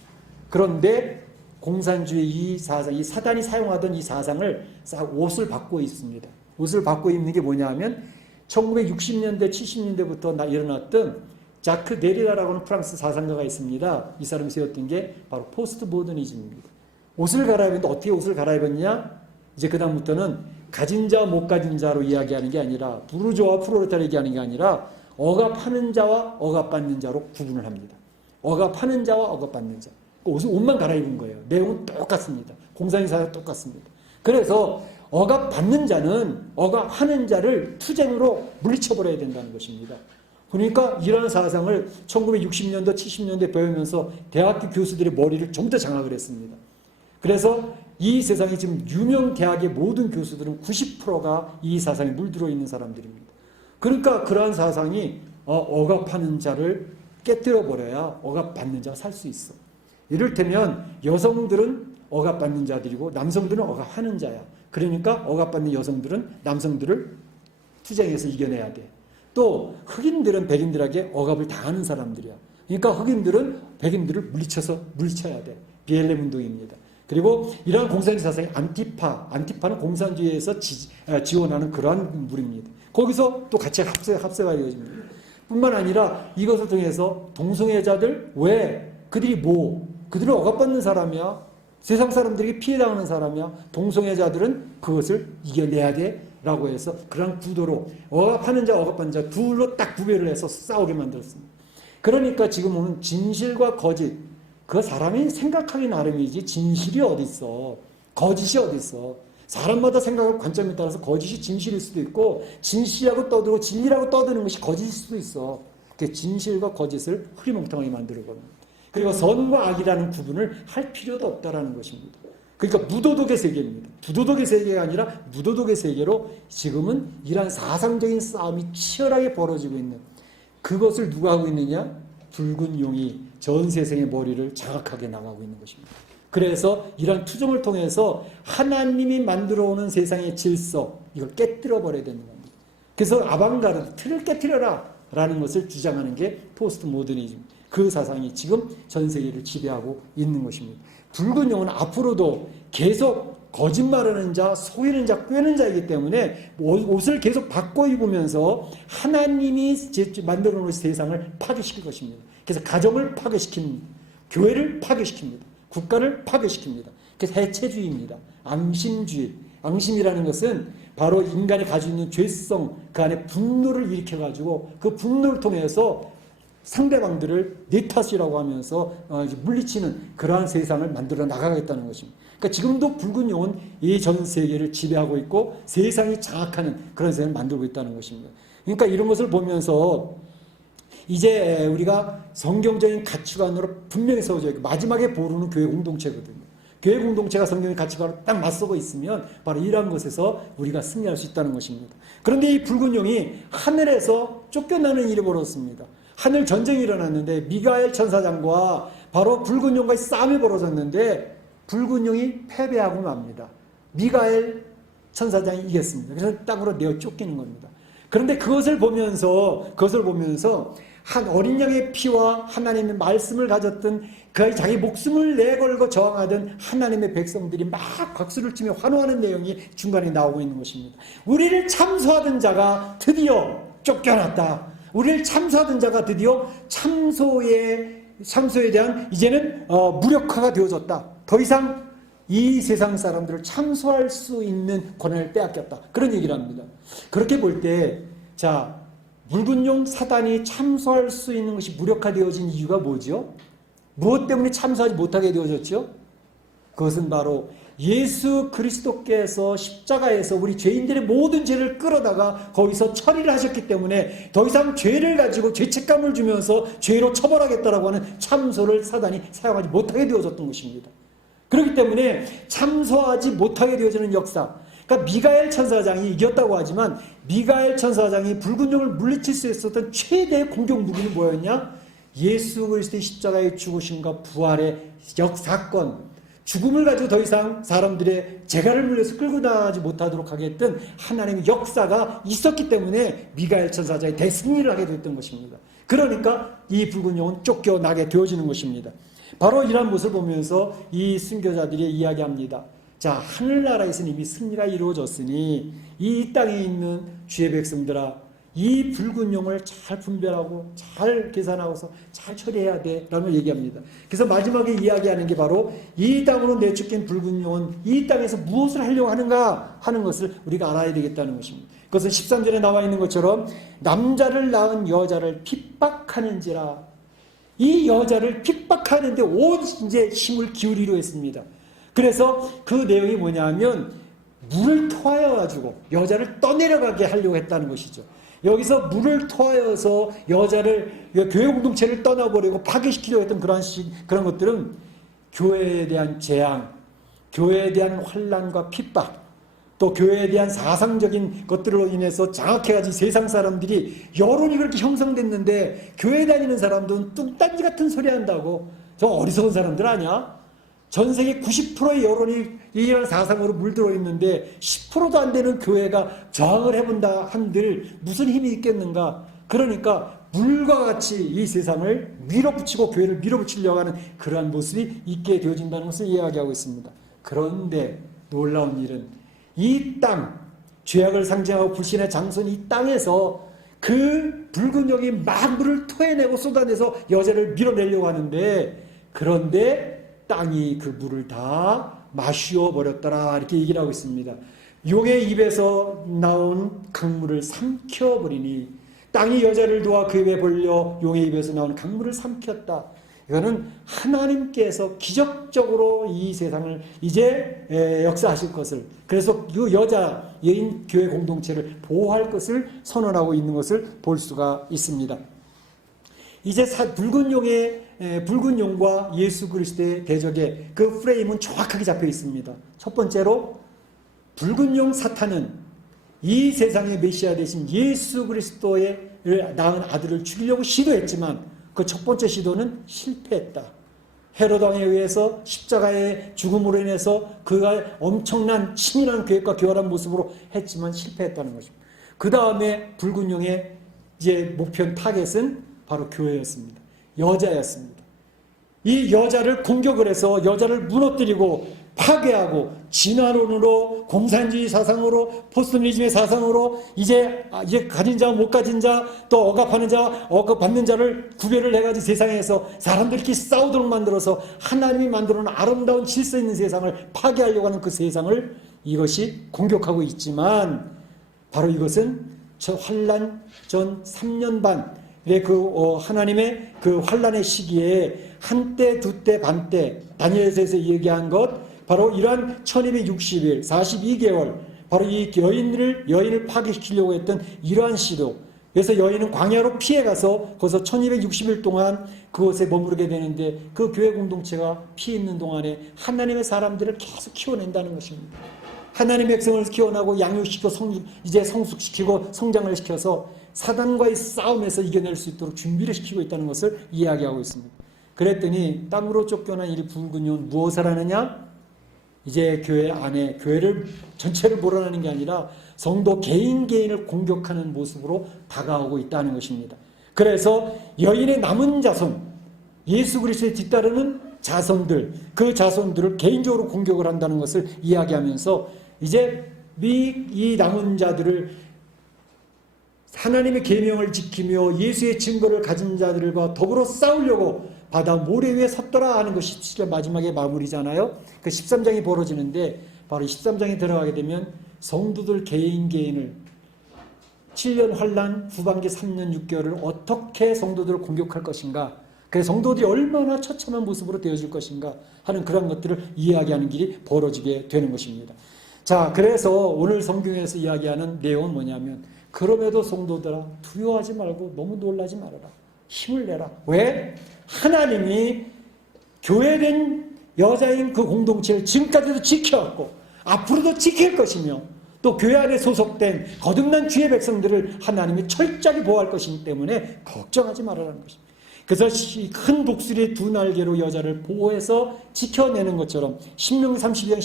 그런데 공산주의 이 사상, 이 사단이 사용하던 이 사상을 싹 옷을 바꾸어 있습니다. 옷을 바꾸어 입는 게 뭐냐 하면 1960년대, 70년대부터 일어났던 자크 데리다라고 하는 프랑스 사상가가 있습니다. 이 사람이 세웠던 게 바로 포스트 모더니즘입니다. 옷을 갈아입었는데 어떻게 옷을 갈아입었냐? 이제 그 다음부터는 가진 자와 못 가진 자로 이야기하는 게 아니라 부르주아와 프롤레타르 얘기하는 게 아니라 억압하는 자와 억압받는 자로 구분을 합니다. 억압하는 자와 억압받는 자. 옷만 갈아입은 거예요. 내용은 똑같습니다. 공산사와 똑같습니다. 그래서 억압받는 자는 억압하는 자를 투쟁으로 물리쳐버려야 된다는 것입니다. 그러니까 이런 사상을 1960년대, 70년대 배우면서 대학교 교수들의 머리를 전부 다 장악을 했습니다. 그래서 이 세상에 지금 유명 대학의 모든 교수들은 90%가 이 사상에 물들어 있는 사람들입니다. 그러니까 그러한 사상이 억압하는 자를 깨뜨려 버려야 억압받는 자가 살 수 있어. 이를테면 여성들은 억압받는 자들이고 남성들은 억압하는 자야. 그러니까 억압받는 여성들은 남성들을 투쟁해서 이겨내야 돼. 또 흑인들은 백인들에게 억압을 당하는 사람들이야. 그러니까 흑인들은 백인들을 물리쳐야 돼. BLM 운동입니다. 그리고 이러한 공산주의 사상의 안티파는 공산주의에서 지원하는 그러한 무리입니다. 거기서 또 같이 합세가 이루어집니다. 뿐만 아니라 이것을 통해서 동성애자들, 왜? 그들은 억압받는 사람이야. 세상 사람들에게 피해당하는 사람이야. 동성애자들은 그것을 이겨내야 돼. 라고 해서 그런 구도로 억압하는 자, 억압받는 자 둘로 딱 구별을 해서 싸우게 만들었습니다. 그러니까 지금 보면 진실과 거짓, 그 사람이 생각하기 나름이지 진실이 어디 있어. 거짓이 어디 있어. 사람마다 생각하고 관점에 따라서 거짓이 진실일 수도 있고 진실이라고 떠들고 진리라고 떠드는 것이 거짓일 수도 있어. 그 진실과 거짓을 흐리멍텅하게 만들어버립니다. 그리고 선과 악이라는 구분을 할 필요도 없다라는 것입니다. 그러니까 무도덕의 세계입니다. 부도덕의 세계가 아니라 무도덕의 세계로 지금은 이러한 사상적인 싸움이 치열하게 벌어지고 있는, 그것을 누가 하고 있느냐? 붉은 용이 전 세상의 머리를 장악하게 나가고 있는 것입니다. 그래서 이러한 투쟁을 통해서 하나님이 만들어 오는 세상의 질서, 이걸 깨뜨려 버려야 되는 겁니다. 그래서 아방가르드, 틀을 깨뜨려라 라는 것을 주장하는 게 포스트 모더니즘, 그 사상이 지금 전 세계를 지배하고 있는 것입니다. 붉은 용은 앞으로도 계속 거짓말하는 자, 속이는 자, 꿰는 자이기 때문에 옷을 계속 바꿔 입으면서 하나님이 만들어 놓은 세상을 파괴시킬 것입니다. 그래서 가정을 파괴시킵니다. 교회를 파괴시킵니다. 국가를 파괴시킵니다. 그래서 해체주의입니다. 앙심주의. 앙심이라는 것은 바로 인간이 가지고 있는 죄성, 그 안에 분노를 일으켜가지고 그 분노를 통해서 상대방들을 내 탓이라고 하면서 물리치는 그러한 세상을 만들어 나가겠다는 것입니다. 그러니까 지금도 붉은 용은 이 전 세계를 지배하고 있고 세상이 장악하는 그런 세상을 만들고 있다는 것입니다. 그러니까 이런 것을 보면서 이제 우리가 성경적인 가치관으로 분명히 세워져 있고 마지막에 보루는 교회 공동체거든요. 교회 공동체가 성경의 가치관으로 딱 맞서고 있으면 바로 이러한 것에서 우리가 승리할 수 있다는 것입니다. 그런데 이 붉은 용이 하늘에서 쫓겨나는 일이 벌어졌습니다. 하늘 전쟁이 일어났는데 미가엘 천사장과 바로 붉은 용과의 싸움이 벌어졌는데 붉은 용이 패배하고 맙니다. 미가엘 천사장이 이겼습니다. 그래서 땅으로 내어 쫓기는 겁니다. 그런데 그것을 보면서 한 어린 양의 피와 하나님의 말씀을 가졌던 그 자기 목숨을 내걸고 저항하던 하나님의 백성들이 막 박수를 치며 환호하는 내용이 중간에 나오고 있는 것입니다. 우리를 참소하던 자가 드디어 쫓겨났다. 우리를 참소하던 자가 드디어 참소에 대한 이제는 무력화가 되어졌다. 더 이상 이 세상 사람들을 참소할 수 있는 권한을 빼앗겼다. 그런 얘기를 합니다. 그렇게 볼 때, 자, 붉은 용 사단이 참소할 수 있는 것이 무력화되어진 이유가 뭐죠? 무엇 때문에 참소하지 못하게 되어졌죠? 그것은 바로 예수 그리스도께서 십자가에서 우리 죄인들의 모든 죄를 끌어다가 거기서 처리를 하셨기 때문에 더 이상 죄를 가지고 죄책감을 주면서 죄로 처벌하겠다라고 하는 참소를 사단이 사용하지 못하게 되어졌던 것입니다. 그렇기 때문에 참소하지 못하게 되어지는 역사, 그러니까 미가엘 천사장이 이겼다고 하지만 미가엘 천사장이 붉은 용을 물리칠 수 있었던 최대의 공격 무기는 뭐였냐? 예수 그리스도의 십자가의 죽으심과 부활의 역사건, 죽음을 가지고 더 이상 사람들의 재갈을 물려서 끌고 나가지 못하도록 하게 했던 하나님의 역사가 있었기 때문에 미가엘 천사장이 대승리를 하게 됐던 것입니다. 그러니까 이 붉은 용은 쫓겨나게 되어지는 것입니다. 바로 이러한 모습을 보면서 이 순교자들이 이야기합니다. 자, 하늘나라에서는 이미 승리가 이루어졌으니 이 땅에 있는 주의 백성들아, 이 붉은 용을 잘 분별하고 잘 계산하고서 잘 처리해야 돼 라는 얘기합니다. 그래서 마지막에 이야기하는 게 바로 이 땅으로 내쫓긴 붉은 용은 이 땅에서 무엇을 하려고 하는가 하는 것을 우리가 알아야 되겠다는 것입니다. 그것은 13절에 나와 있는 것처럼 남자를 낳은 여자를 핍박하는지라, 이 여자를 핍박하는데 온 이제 힘을 기울이려 했습니다. 그래서 그 내용이 뭐냐면 물을 토하여 가지고 여자를 떠내려가게 하려고 했다는 것이죠. 여기서 물을 토하여서 여자를, 교회 공동체를 떠나버리고 파괴시키려고 했던 그런 것들은 교회에 대한 재앙, 교회에 대한 환난과 핍박, 또 교회에 대한 사상적인 것들로 인해서 장악해가지고 세상 사람들이 여론이 그렇게 형성됐는데 교회 다니는 사람들은 뚱딴지 같은 소리 한다고, 저 어리석은 사람들 아니야? 전 세계 90%의 여론이 이런 사상으로 물들어 있는데 10%도 안 되는 교회가 저항을 해본다 한들 무슨 힘이 있겠는가? 그러니까 물과 같이 이 세상을 밀어붙이고 교회를 밀어붙이려고 하는 그러한 모습이 있게 되어진다는 것을 이야기하고 있습니다. 그런데 놀라운 일은 이 땅, 죄악을 상징하고 불신의 장소인 이 땅에서 그 붉은 용이 막 물을 토해내고 쏟아내서 여자를 밀어내려고 하는데, 그런데 땅이 그 물을 다 마시어 버렸더라 이렇게 얘기를 하고 있습니다. 용의 입에서 나온 강물을 삼켜버리니, 땅이 여자를 도와 그 입에 벌려 용의 입에서 나오는 강물을 삼켰다. 이거는 하나님께서 기적적으로 이 세상을 이제 역사하실 것을, 그래서 그 여자 여인 교회 공동체를 보호할 것을 선언하고 있는 것을 볼 수가 있습니다. 이제 붉은 용과 예수 그리스도의 대적의 그 프레임은 정확하게 잡혀 있습니다. 첫 번째로 붉은 용 사탄은 이 세상의 메시아 되신 예수 그리스도의 낳은 아들을 죽이려고 시도했지만 그 첫 번째 시도는 실패했다. 헤롯 왕에 의해서 십자가의 죽음으로 인해서 그가 엄청난 치밀한 계획과 교활한 모습으로 했지만 실패했다는 것입니다. 그 다음에 붉은 용의 이제 목표 타겟은 바로 교회였습니다. 여자였습니다. 이 여자를 공격을 해서 여자를 무너뜨리고 파괴하고 진화론으로, 공산주의 사상으로, 포스트모더니즘의 사상으로 이제 가진 자, 못 가진 자, 또 억압하는 자, 억압받는 자를 구별을 해가지고 세상에서 사람들끼리 싸우도록 만들어서 하나님이 만들어놓은 아름다운 질서 있는 세상을 파괴하려고 하는 그 세상을 이것이 공격하고 있지만, 바로 이것은 저 환란 전 3년 반의 하나님의 그 환란의 시기에 한때, 두때, 반때, 다니엘서에서 얘기한 것, 바로 이러한 1260일, 42개월, 바로 이 여인을 파괴시키려고 했던 이러한 시도. 그래서 여인은 광야로 피해가서 거기서 1260일 동안 그곳에 머무르게 되는데, 그 교회 공동체가 피해 있는 동안에 하나님의 사람들을 계속 키워낸다는 것입니다. 하나님의 백성을 키워나고 양육시켜 이제 성숙시키고 성장을 시켜서 사단과의 싸움에서 이겨낼 수 있도록 준비를 시키고 있다는 것을 이야기하고 있습니다. 그랬더니 땅으로 쫓겨난 이 붉은 용은 무엇을 하느냐? 이제 교회 안에, 교회를 전체를 몰아내는 게 아니라 성도 개인을 공격하는 모습으로 다가오고 있다는 것입니다. 그래서 여인의 남은 자손, 예수 그리스도에 뒤따르는 자손들, 그 자손들을 개인적으로 공격을 한다는 것을 이야기하면서 이제 이 남은 자들을 하나님의 계명을 지키며 예수의 증거를 가진 자들과 더불어 싸우려고 바다 모래 위에 섰더라 하는 것이 17절 마지막에 마무리잖아요. 그 13장이 벌어지는데, 바로 13장에 들어가게 되면 성도들 개인을 7년 환란 후반기 3년 6개월을 어떻게 성도들을 공격할 것인가, 그래서 성도들이 얼마나 처참한 모습으로 되어질 것인가 하는 그런 것들을 이야기하는 길이 벌어지게 되는 것입니다. 자, 그래서 오늘 성경에서 이야기하는 내용은 뭐냐면, 그럼에도 성도들아 두려워하지 말고 너무 놀라지 말아라. 힘을 내라. 왜? 하나님이 교회된 여자인 그 공동체를 지금까지도 지켜왔고 앞으로도 지킬 것이며, 또 교회 안에 소속된 거듭난 주의 백성들을 하나님이 철저하게 보호할 것이기 때문에 걱정하지 말아라는 것입니다. 그래서 큰 독수리의 두 날개로 여자를 보호해서 지켜내는 것처럼 신명기 32장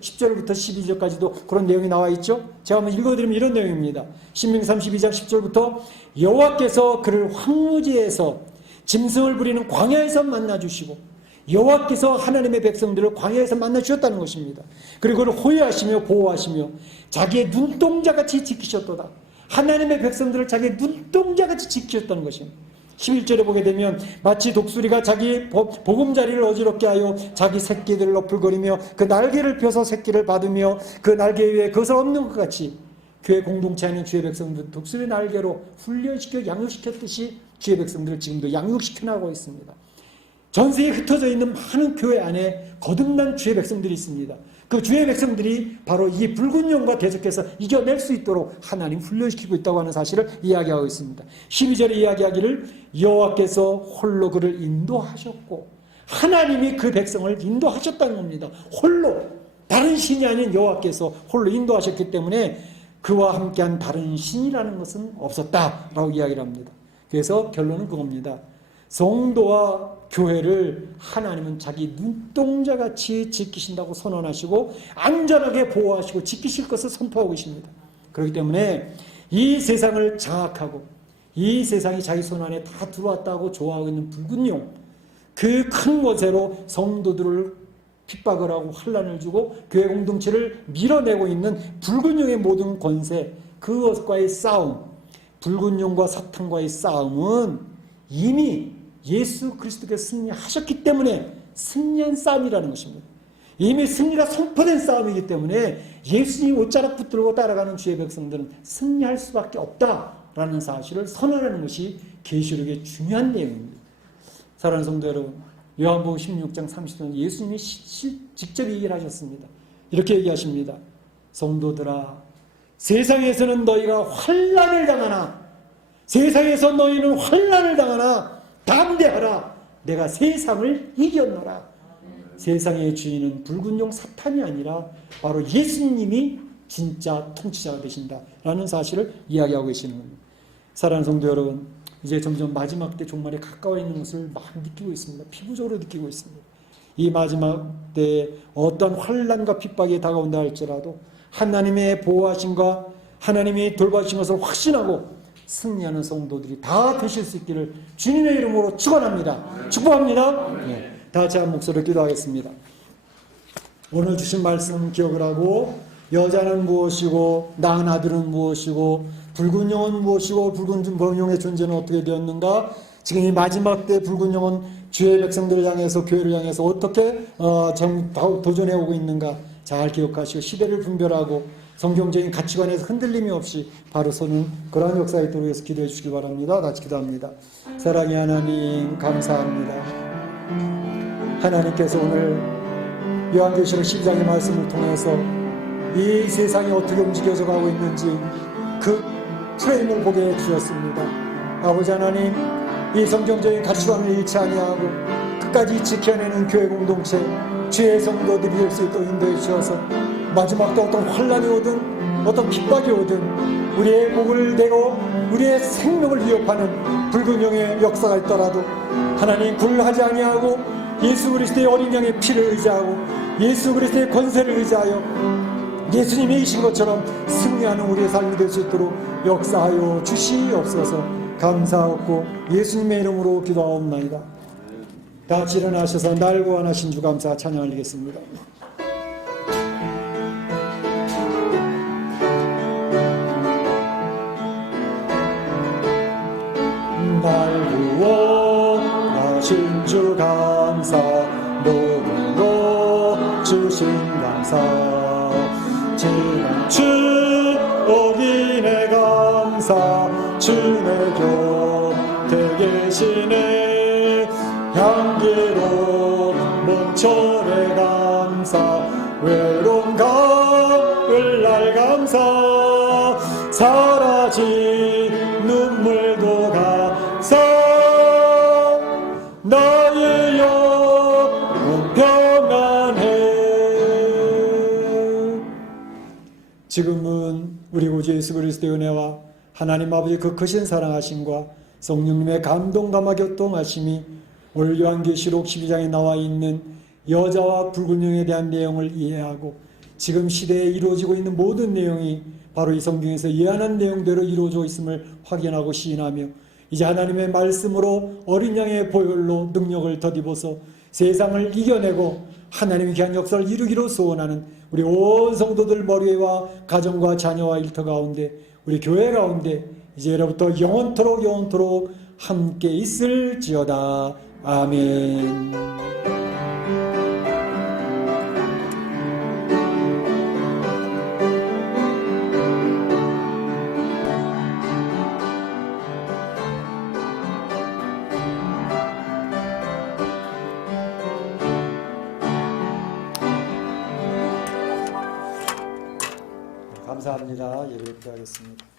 10절부터 12절까지도 그런 내용이 나와 있죠. 제가 한번 읽어드리면 이런 내용입니다. 신명기 32장 10절부터 여호와께서 그를 황무지에서 짐승을 부리는 광야에서 만나주시고, 여호와께서 하나님의 백성들을 광야에서 만나주셨다는 것입니다. 그리고 그를 호위하시며 보호하시며 자기의 눈동자같이 지키셨도다. 하나님의 백성들을 자기의 눈동자같이 지키셨다는 것입니다. 11절에 보게 되면 마치 독수리가 자기 보금자리를 어지럽게 하여 자기 새끼들을 너풀거리며 그 날개를 펴서 새끼를 받으며 그 날개 위에 것을 엎는 것 같이, 교회 공동체 안에 주의 백성들 독수리 날개로 훈련시켜 양육시켰듯이 주의 백성들을 지금도 양육시켜 나가고 있습니다. 전 세계에 흩어져 있는 많은 교회 안에 거듭난 주의 백성들이 있습니다. 그 주의 백성들이 바로 이 붉은 용과 계속해서 이겨낼 수 있도록 하나님 훈련시키고 있다고 하는 사실을 이야기하고 있습니다. 12절에 이야기하기를 여호와께서 홀로 그를 인도하셨고, 하나님이 그 백성을 인도하셨다는 겁니다. 홀로, 다른 신이 아닌 여호와께서 홀로 인도하셨기 때문에 그와 함께한 다른 신이라는 것은 없었다라고 이야기를 합니다. 그래서 결론은 그겁니다. 성도와 교회를 하나님은 자기 눈동자같이 지키신다고 선언하시고 안전하게 보호하시고 지키실 것을 선포하고 계십니다. 그렇기 때문에 이 세상을 장악하고 이 세상이 자기 손 안에 다 들어왔다고 좋아하고 있는 붉은 용, 그 큰 권세로 성도들을 핍박을 하고 환난을 주고 교회 공동체를 밀어내고 있는 붉은 용의 모든 권세, 그것과의 싸움, 붉은 용과 사탄과의 싸움은 이미 예수 그리스도께서 승리하셨기 때문에 승리한 싸움이라는 것입니다. 이미 승리가 선포된 싸움이기 때문에 예수님 옷자락 붙들고 따라가는 주의 백성들은 승리할 수밖에 없다라는 사실을 선언하는 것이 계시록의 중요한 내용입니다. 사랑하는 성도 여러분, 요한복음 16장 30절 예수님이 직접 얘기를 하셨습니다. 이렇게 얘기하십니다. 성도들아, 세상에서는 너희가 환난을 당하나, 세상에서 너희는 환난을 당하나 담대하라. 내가 세상을 이겼노라. 세상의 주인은 붉은 용 사탄이 아니라 바로 예수님이 진짜 통치자가 되신다라는 사실을 이야기하고 계시는 겁니다. 사랑하는 성도 여러분, 이제 점점 마지막 때 종말에 가까워 있는 것을 막 느끼고 있습니다. 피부적으로 느끼고 있습니다. 이 마지막 때에 어떤 환난과 핍박이 다가온다 할지라도 하나님의 보호하심과 하나님이 돌봐주신 것을 확신하고 승리하는 성도들이 다 되실 수 있기를 주님의 이름으로 축원합니다. 축복합니다. 네. 다 같이 한 목소리로 기도하겠습니다. 오늘 주신 말씀 기억을 하고, 여자는 무엇이고 낳은 아들은 무엇이고 붉은 용은 무엇이고 붉은 용의 존재는 어떻게 되었는가, 지금 이 마지막 때 붉은 용은 주의 백성들을 향해서 교회를 향해서 어떻게 도전해오고 있는가 잘 기억하시고 시대를 분별하고 성경적인 가치관에서 흔들림이 없이 바로 서는 그러한 역사에 있도록 해서 기도해 주시기 바랍니다. 같이 기도합니다. 사랑의 하나님, 감사합니다. 하나님께서 오늘 요한계시록 12장의 말씀을 통해서 이 세상이 어떻게 움직여져 가고 있는지 그 프레임을 보게 해주셨습니다. 아버지 하나님, 이 성경적인 가치관을 잃지 아니하고 끝까지 지켜내는 교회 공동체, 주의 성도들이 될 수 있도록 인도해 주셔서 마지막 때 어떤 환난이 오든 어떤 핍박이 오든 우리의 목을 대고 우리의 생명을 위협하는 붉은 용의 역사가 있더라도 하나님 굴하지 아니하고 예수 그리스도의 어린 양의 피를 의지하고 예수 그리스도의 권세를 의지하여 예수님이 이신 것처럼 승리하는 우리의 삶이 될 수 있도록 역사하여 주시옵소서. 감사하고 예수님의 이름으로 기도하옵나이다. 다 같이 일어나셔서 날 구원하신 주 감사 찬양 올리겠습니다. 날 구원하신 주 감사, 모든 것 주신 감사, 지난 주 어기네 감사, 주내 곁에 계시네 향기로운 목철의 감사 외로운 가을날 감사 사라진 눈물도 감사 나의 영혼 평안해. 지금은 우리 구주 예수 그리스도의 은혜와 하나님 아버지 그 크신 사랑하심과 성령님의 감동 감화 교통하심이 오늘 요한계시록 12장에 나와 있는 여자와 붉은 용에 대한 내용을 이해하고 지금 시대에 이루어지고 있는 모든 내용이 바로 이 성경에서 예언한 내용대로 이루어져 있음을 확인하고 시인하며 이제 하나님의 말씀으로 어린 양의 보혈로 능력을 덧입어서 세상을 이겨내고 하나님의 귀한 역사를 이루기로 소원하는 우리 온 성도들 머리와 가정과 자녀와 일터 가운데 우리 교회 가운데 이제로부터 영원토록 함께 있을지어다. 아멘. 감사합니다. 예배를 드리겠습니다.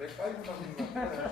맥가이브 만든 거 같아요.